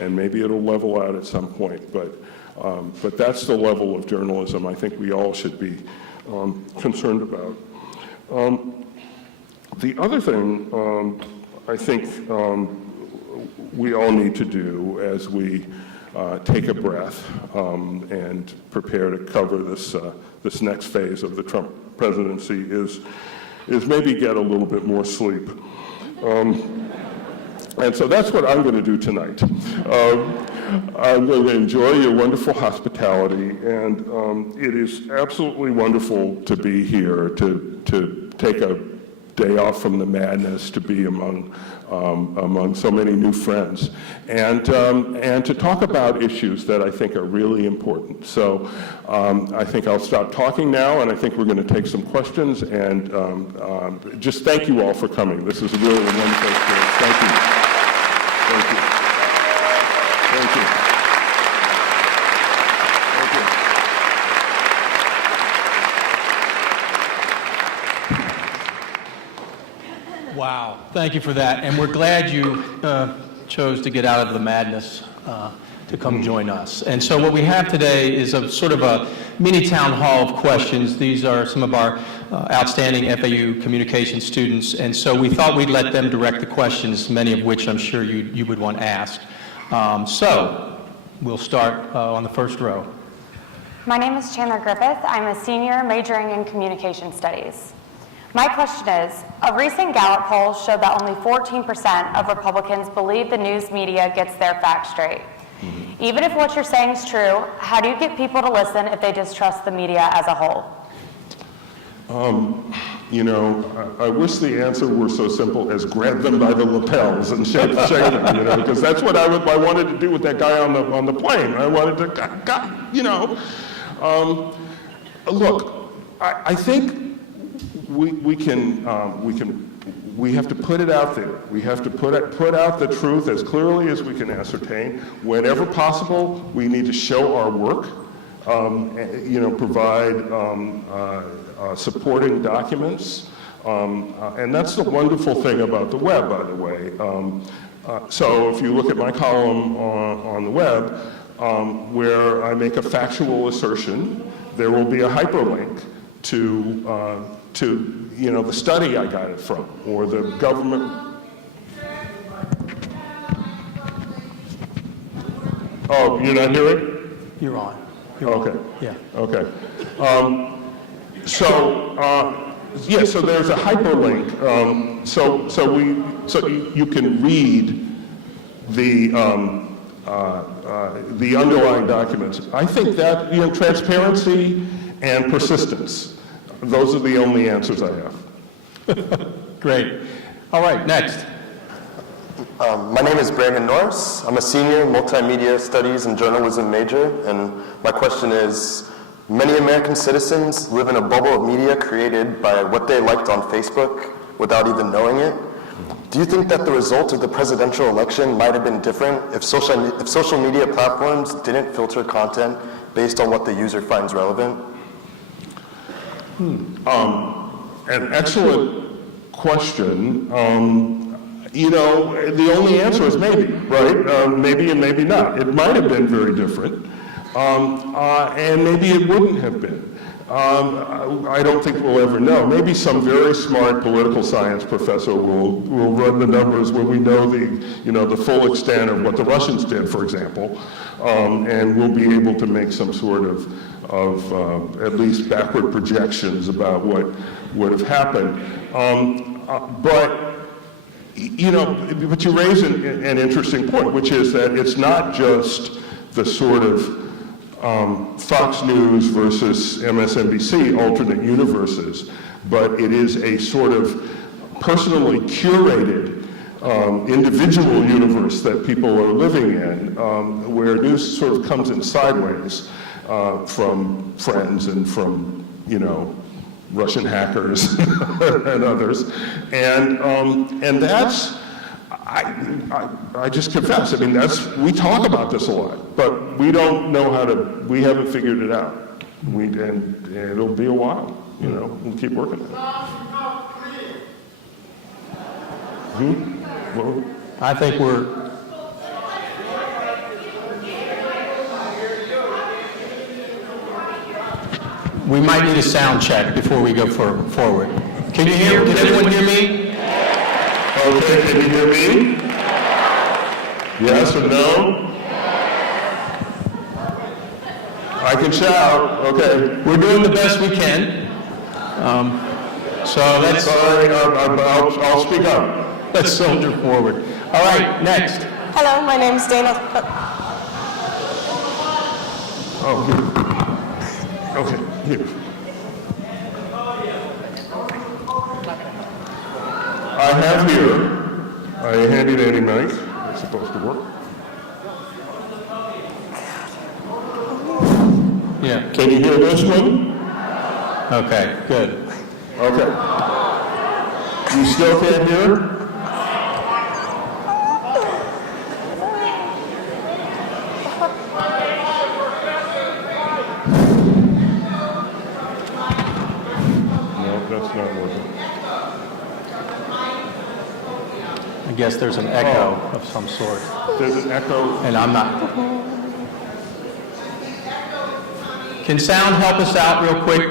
and maybe it'll level out at some point, but that's the level of journalism I think we all should be concerned about. The other thing I think we all need to do as we take a breath and prepare to cover this next phase of the Trump presidency is maybe get a little bit more sleep. And so that's what I'm going to do tonight. I'm going to enjoy your wonderful hospitality, and it is absolutely wonderful to be here, to take a day off from the madness, to be among so many new friends, and to talk about issues that I think are really important. So I think I'll stop talking now, and I think we're going to take some questions, and just thank you all for coming. This is really a wonderful experience. Thank you. Thank you. Thank you. Wow, thank you for that. And we're glad you chose to get out of the madness to come join us. And so what we have today is a sort of a mini town hall of questions. These are some of our outstanding FAU communication students. And so we thought we'd let them direct the questions, many of which I'm sure you would want asked. So we'll start on the first row. My name is Chandler Griffith. I'm a senior majoring in communication studies. My question is, a recent Gallup poll showed that only 14% of Republicans believe the news media gets their facts straight. Even if what you're saying is true, how do you get people to listen if they distrust the media as a whole? You know, I wish the answer were so simple as grab them by the lapels and shake them, you know, because that's what I wanted to do with that guy on the plane. I wanted to, you know. Look, I think we have to put it out there. We have to put out the truth as clearly as we can ascertain. Whenever possible, we need to show our work, you know, provide supporting documents. And that's the wonderful thing about the web, by the way. So if you look at my column on the web, where I make a factual assertion, there will be a hyperlink to you know, the study I got it from, or the government. Oh, you're not hearing? You're on. Okay. Yeah. Okay. Yeah, so there's a hyperlink. So you can read the underlying documents. I think that, you know, transparency and persistence, those are the only answers I have. Great. All right, next. My name is Brandon Norris. I'm a senior multimedia studies and journalism major, and my question is, many American citizens live in a bubble of media created by what they liked on Facebook without even knowing it. Do you think that the result of the presidential election might have been different if social media platforms didn't filter content based on what the user finds relevant? An excellent question. You know, the only answer is maybe, right? Maybe and maybe not. It might have been very different, and maybe it wouldn't have been. I don't think we'll ever know. Maybe some very smart political science professor will run the numbers when we know the full extent of what the Russians did, for example, and we'll be able to make some sort of at least backward projections about what would have happened. But you raise an interesting point, which is that it's not just the sort of Fox News versus MSNBC alternate universes, but it is a sort of personally curated individual universe that people are living in, where news sort of comes in sideways from friends and from, Russian hackers and others, and that's, I just confess, we talk about this a lot, but we don't know we haven't figured it out. And it'll be a while, we'll keep working at it. Well, I think we might need a sound check before we go forward. Can everyone hear me? Okay, can you hear me? Yes or no? I can shout, okay. We're doing the best we can. So let's... Sorry, I'll speak up. Let's soldier forward. All right, next. Hello, my name is Dana. Oh, here. Okay, here. I have here a handy dandy mic. It's supposed to work. Yeah. Can you hear this one? Okay, good. Okay. You still can't hear? No, that's not working. I guess there's an echo of some sort, There's an echo. and I'm not. Can sound help us out real quick?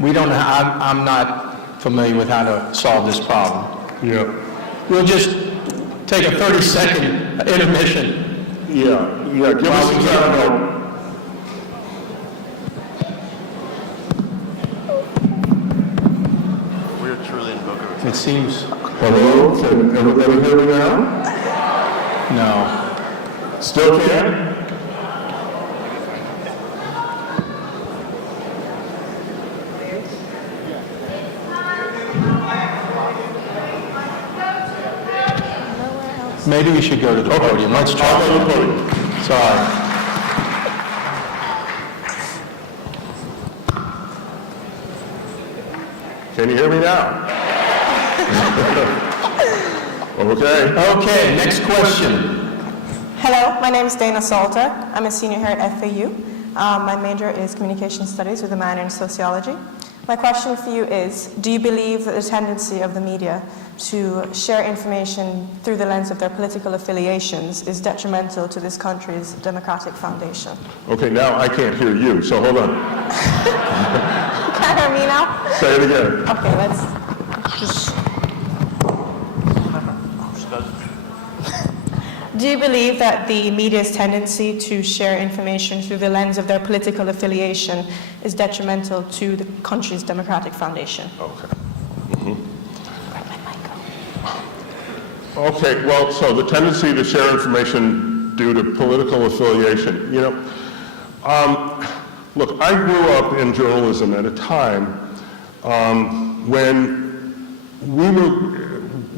We don't. I'm not familiar with how to solve this problem. Yeah. We'll just take a 30-second intermission. Yeah. Give us some sound help. We're truly in Boca Raton. It seems Hello? Can everybody hear me now? no. Still can? Maybe we should go to the podium. Let's try. I'll go to the podium. Sorry. Can you hear me now? Okay. Okay, next question. Hello, my name is Dana Salter. I'm a senior here at FAU. My major is communication studies with a minor in sociology. My question for you is, do you believe that the tendency of the media to share information through the lens of their political affiliations is detrimental to this country's democratic foundation? Okay, now I can't hear you, so hold on. Can't hear me now? Say it again. Okay, let's just... Do you believe that the media's tendency to share information through the lens of their political affiliation is detrimental to the country's democratic foundation? Okay. Okay, well, so the tendency to share information due to political affiliation, look, I grew up in journalism at a time when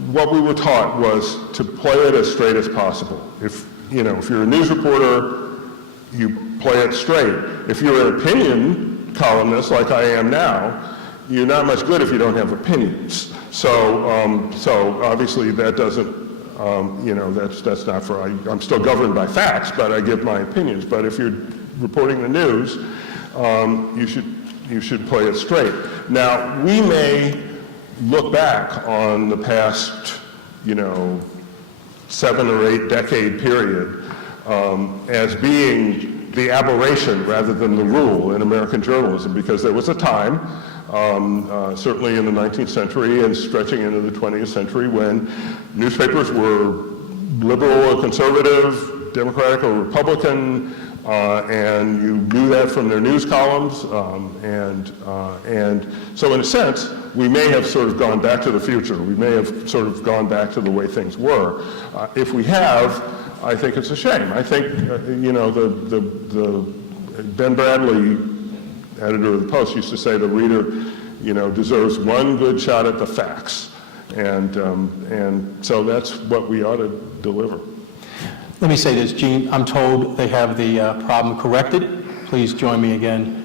what we were taught was to play it as straight as possible. If you're a news reporter, you play it straight. If you're an opinion columnist like I am now, you're not much good if you don't have opinions. So obviously that doesn't, that's not for, I'm still governed by facts, but I give my opinions. But if you're reporting the news, you should play it straight. Now, we may look back on the past, 7 or 8 decade period as being the aberration rather than the rule in American journalism, because there was a time, certainly in the 19th century and stretching into the 20th century, when newspapers were liberal or conservative, Democratic or Republican, and you knew that from their news columns, and so in a sense, we may have sort of gone back to the future. We may have sort of gone back to the way things were. If we have, I think it's a shame. I think, the Ben Bradley, editor of the Post, used to say the reader, deserves one good shot at the facts, and so that's what we ought to deliver. Let me say this, Gene. I'm told they have the problem corrected. Please join me again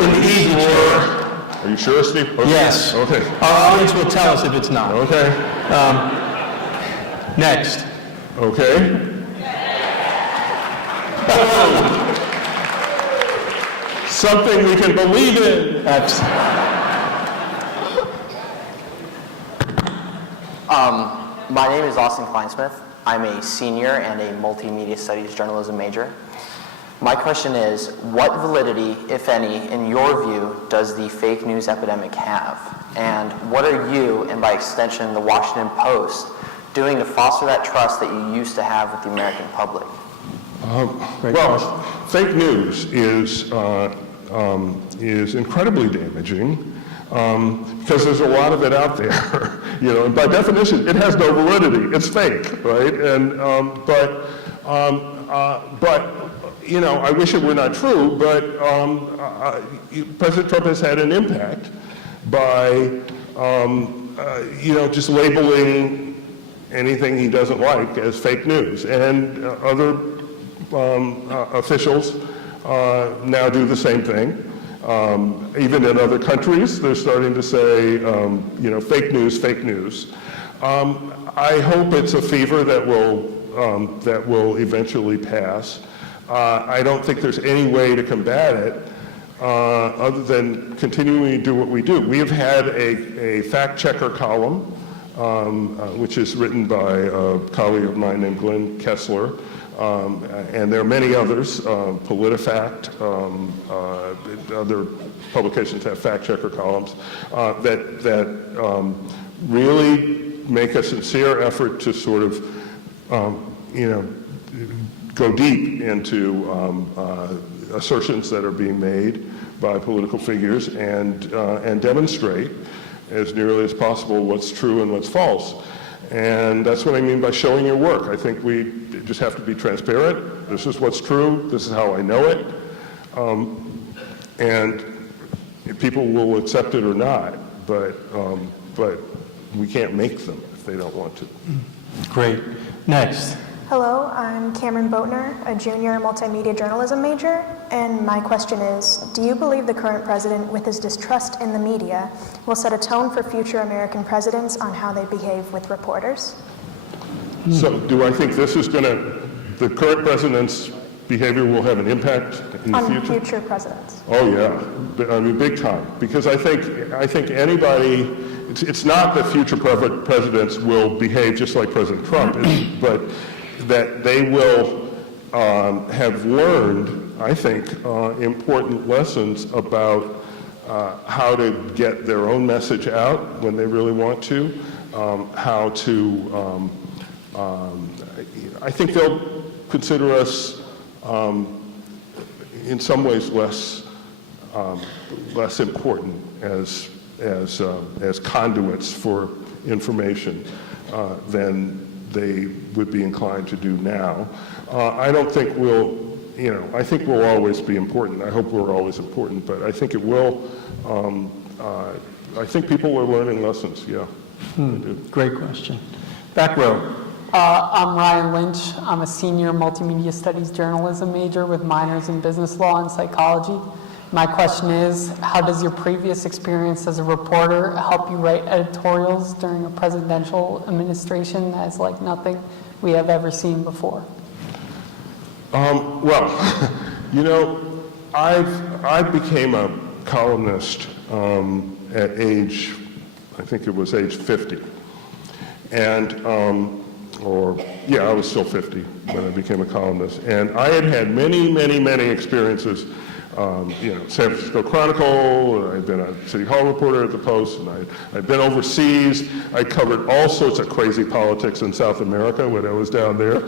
in the easy chair. Are you sure, Steve? Okay. Yes. Okay. Our audience will tell us if it's not. Okay. Next. Okay. Something we can believe in. My name is Austin Kleinsmith. I'm a senior and a multimedia studies journalism major. My question is, what validity, if any, in your view, does the fake news epidemic have? And what are you, and by extension the Washington Post, doing to foster that trust that you used to have with the American public? Well, fake news is incredibly damaging because there's a lot of it out there. And by definition, it has no validity. It's fake, right? And but I wish it were not true. But President Trump has had an impact by just labeling anything he doesn't like as fake news, and other officials now do the same thing. Even in other countries, they're starting to say, fake news, fake news. I hope it's a fever that will eventually pass. I don't think there's any way to combat it other than continuing to do what we do. We have had a fact checker column, which is written by a colleague of mine named Glenn Kessler. And there are many others, PolitiFact, other publications have fact-checker columns, that really make a sincere effort to sort of, go deep into assertions that are being made by political figures and demonstrate as nearly as possible what's true and what's false. And that's what I mean by showing your work. I think we just have to be transparent. This is what's true. This is how I know it. And people will accept it or not, but we can't make them if they don't want to. Great. Next. Hello, I'm Cameron Boatner, a junior multimedia journalism major, and my question is, do you believe the current president, with his distrust in the media, will set a tone for future American presidents on how they behave with reporters? So do I think this is going to, the current president's behavior will have an impact in the On future? future presidents. Oh, yeah. I mean, big time. Because I think anybody, it's not that future presidents will behave just like President Trump, but that they will have learned, I think, important lessons about how to get their own message out when they really want to, how to, I think they'll consider us in some ways less important as conduits for information than they would be inclined to do now. I don't think I think we'll always be important. I hope we're always important, but I think it will, I think people are learning lessons, yeah. Great question. Back row. I'm Ryan Lynch. I'm a senior multimedia studies journalism major with minors in business law and psychology. My question is, how does your previous experience as a reporter help you write editorials during a presidential administration that is like nothing we have ever seen before? Well, I became a columnist at age, I think it was age 50. And, I was still 50 when I became a columnist. And I had many, many, many experiences. San Francisco Chronicle, I'd been a City Hall reporter at the Post, and I'd been overseas. I covered all sorts of crazy politics in South America when I was down there.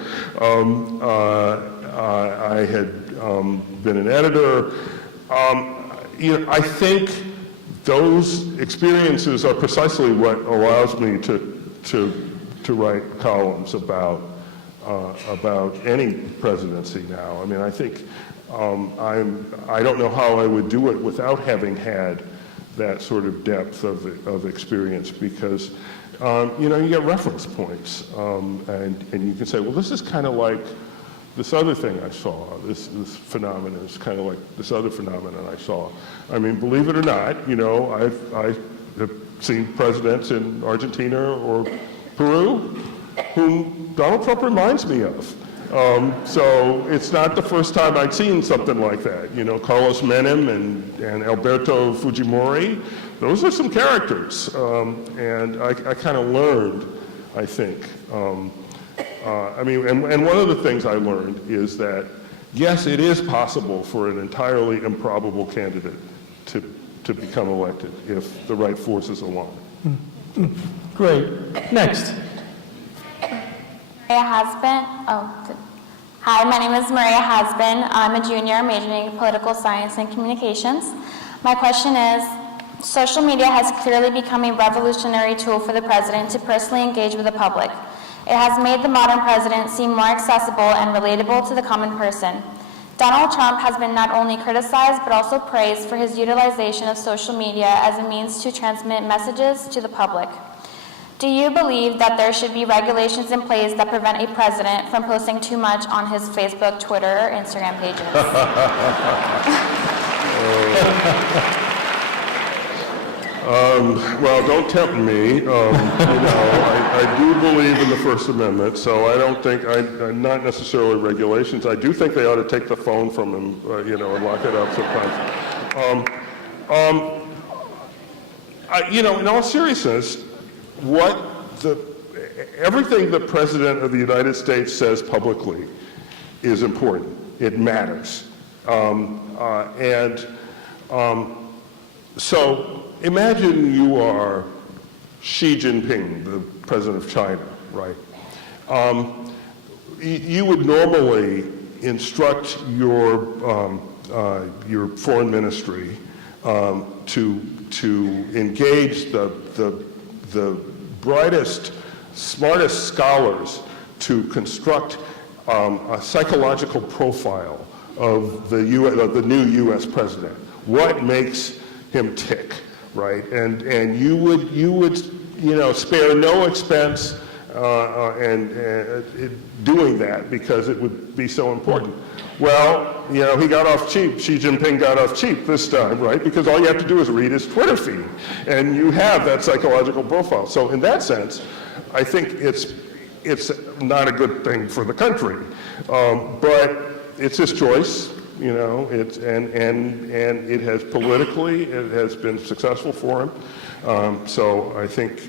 I had been an editor. I think those experiences are precisely what allows me to write columns about any presidency now. I mean, I think I don't know how I would do it without having had that sort of depth of experience, because you get reference points, and you can say, well, this is kind of like this other thing I saw. This phenomenon is kind of like this other phenomenon I saw. I mean, believe it or not, I have seen presidents in Argentina or Peru whom Donald Trump reminds me of. So it's not the first time I'd seen something like that. Carlos Menem and Alberto Fujimori, those are some characters. And I kind of learned, I think. And one of the things I learned is that, yes, it is possible for an entirely improbable candidate to become elected if the right forces align. Great. Next. Hi, my name is Maria Hasbin. I'm a junior majoring in political science and communications. My question is, social media has clearly become a revolutionary tool for the president to personally engage with the public. It has made the modern president seem more accessible and relatable to the common person. Donald Trump has been not only criticized but also praised for his utilization of social media as a means to transmit messages to the public. Do you believe that there should be regulations in place that prevent a president from posting too much on his Facebook, Twitter, or Instagram pages? Well, don't tempt me. I do believe in the First Amendment, so I don't think, not necessarily regulations. I do think they ought to take the phone from him, and lock it up sometimes. In all seriousness, everything the President of the United States says publicly is important. It matters. So imagine you are Xi Jinping, the president of China, right? You would normally instruct your foreign ministry to engage the brightest, smartest scholars to construct a psychological profile of the new U.S. president. What makes him tick, right? And you would spare no expense doing that because it would be so important. Well, you know, he got off cheap. Xi Jinping got off cheap this time, right? Because all you have to do is read his Twitter feed, and you have that psychological profile. So in that sense, I think it's not a good thing for the country, but it's his choice. You know, and it has politically, it has been successful for him. So I think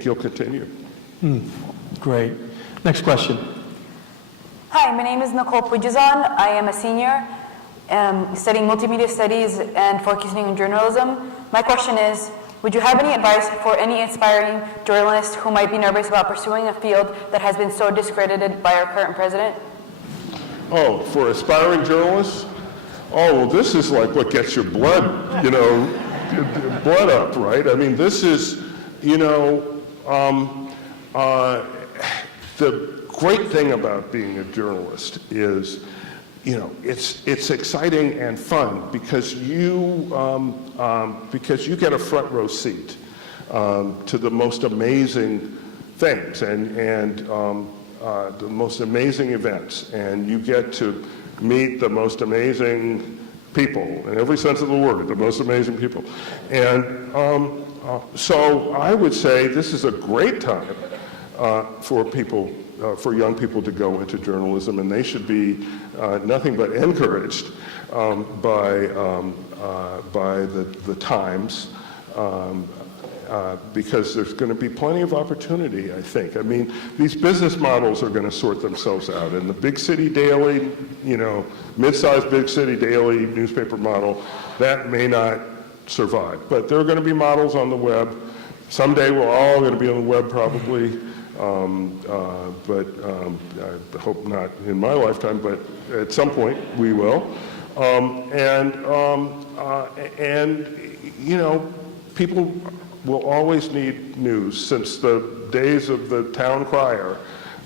he'll continue. Great. Next question. Hi, my name is Nicole Pujazan. I am a senior studying multimedia studies and focusing on journalism. My question is, would you have any advice for any aspiring journalist who might be nervous about pursuing a field that has been so discredited by our current president? Oh, for aspiring journalists? Oh, well, this is like what gets your blood, you know, blood up, right? I mean, this is, you know, the great thing about being a journalist is, you know, it's exciting and fun because you get a front row seat to the most amazing things and the most amazing events, and you get to meet the most amazing people in every sense of the word, the most amazing people. And so I would say this is a great time for people, for young people to go into journalism, and they should be nothing but encouraged by the times. Because there's going to be plenty of opportunity, I think. I mean, these business models are going to sort themselves out. And the big city daily, you know, mid-sized big city daily newspaper model, that may not survive. But there are going to be models on the web. Someday we're all going to be on the web probably. But I hope not in my lifetime, but at some point we will. And you know, people will always need news. Since the days of the town crier,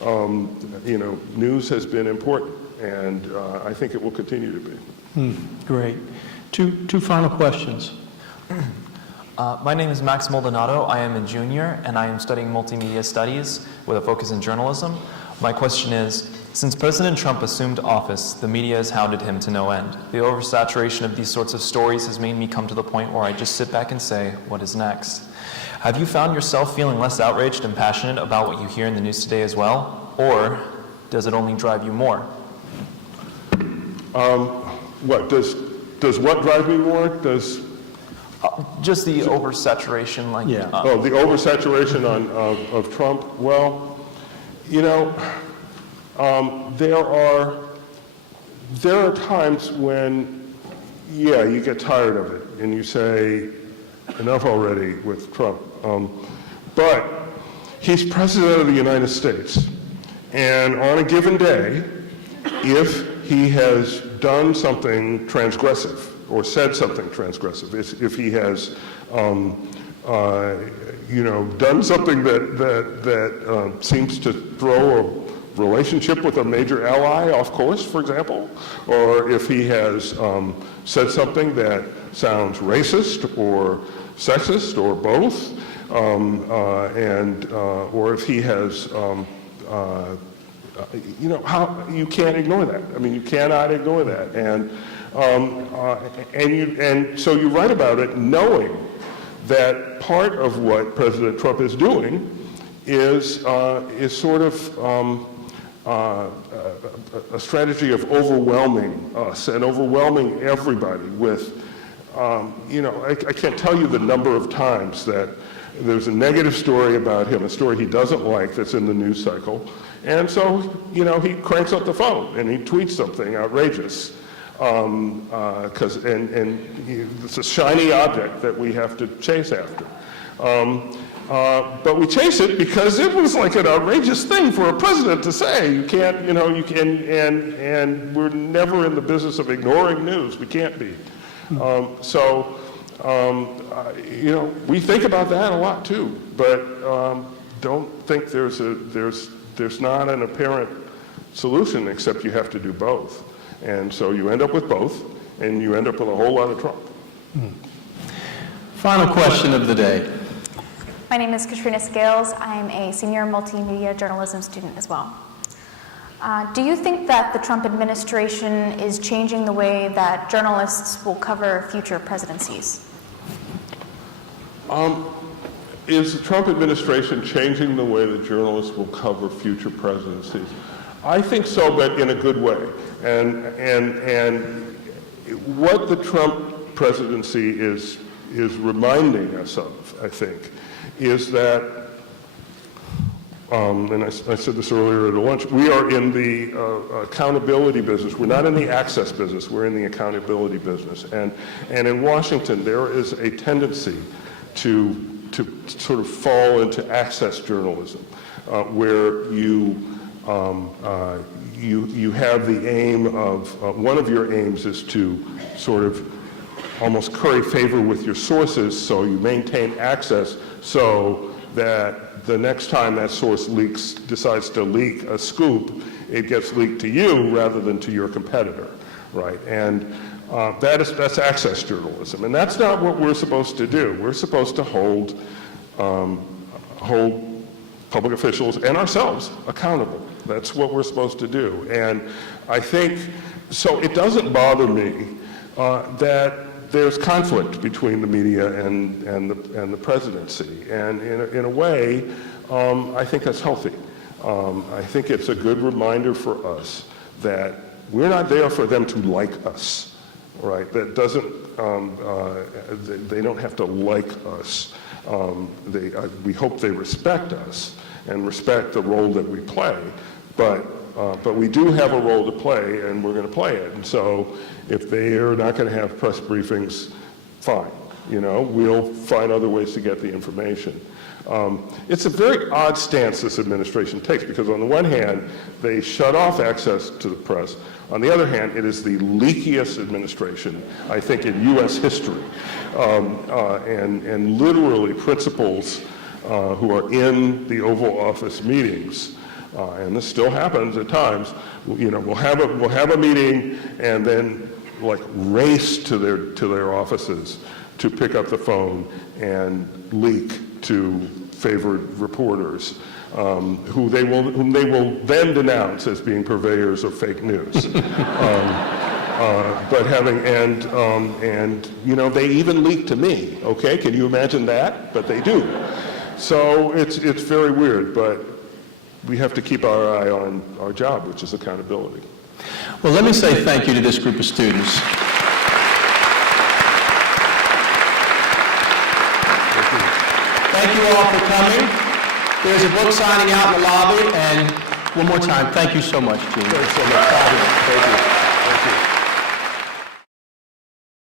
you know, news has been important, and I think it will continue to be. Great. Two final questions. My name is Max Maldonado. I am a junior, and I am studying multimedia studies with a focus in journalism. My question is, since President Trump assumed office, the media has hounded him to no end. The oversaturation of these sorts of stories has made me come to the point where I just sit back and say, what is next? Have you found yourself feeling less outraged and passionate about what you hear in the news today as well? Or does it only drive you more? What, does what drive me more? Does... just the oversaturation, like... Yeah. the oversaturation of Trump? Well, you know, there are times when, yeah, you get tired of it and you say, enough already with Trump. But he's president of the United States, and on a given day, if he has done something transgressive or said something transgressive, if he has, you know, done something that seems to throw a relationship with a major ally off course, for example, or if he has said something that sounds racist or sexist or both, or if he has, you know, how you can't ignore that. I mean, you cannot ignore that, and so you write about it knowing that part of what President Trump is doing is sort of a strategy of overwhelming us and overwhelming everybody with, you know, I can't tell you the number of times that there's a negative story about him, a story he doesn't like that's in the news cycle, and so, you know, he cranks up the phone and he tweets something outrageous, because it's a shiny object that we have to chase after. But we chase it because it was like an outrageous thing for a president to say. You can't, you know, you can, and we're never in the business of ignoring news. We can't be. So, you know, we think about that a lot too, but don't think there's not an apparent solution except you have to do both. And so you end up with both, and you end up with a whole lot of Trump. Final question of the day. My My name is Katrina Scales. I'm a senior multimedia journalism student as well. Do you think that the Trump administration is changing the way that journalists will cover future presidencies? Is the Trump administration changing the way that journalists will cover future presidencies? I think so, but in a good way. And what the Trump presidency is reminding us of, I think, is that, and I said this earlier at a lunch, we are in the accountability business. We're not in the access business. We're in the accountability business. And in Washington, there is a tendency to sort of fall into access journalism, where you have the aim of, one of your aims is to sort of almost curry favor with your sources, so you maintain access so that the next time that source decides to leak a scoop, it gets leaked to you rather than to your competitor, right? And that's access journalism, and that's not what we're supposed to do. We're supposed to hold public officials and ourselves accountable. That's what we're supposed to do. And I think, so it doesn't bother me that there's conflict between the media and the presidency. And in a way, I think that's healthy. I think it's a good reminder for us that we're not there for them to like us. Right, that doesn't, they don't have to like us. We hope they respect us and respect the role that we play, but we do have a role to play, and we're going to play it. And so if they are not going to have press briefings, fine. You know, we'll find other ways to get the information. It's a very odd stance this administration takes, because on the one hand, they shut off access to the press. On the other hand, it is the leakiest administration, I think, in U.S. history. And literally principals who are in the Oval Office meetings, and this still happens at times, you know, we'll have a meeting and then like race to their offices to pick up the phone and leak to favored reporters, whom they will then denounce as being purveyors of fake news. But and you know, they even leak to me. Okay, can you imagine that? But they do. So it's very weird, but we have to keep our eye on our job, which is accountability. Well, let me say thank you to this group of students. Thank you all for coming. There's a book signing out in the lobby, and one more time, thank you so much, Gene. Thanks so much. Thank you. Thank you.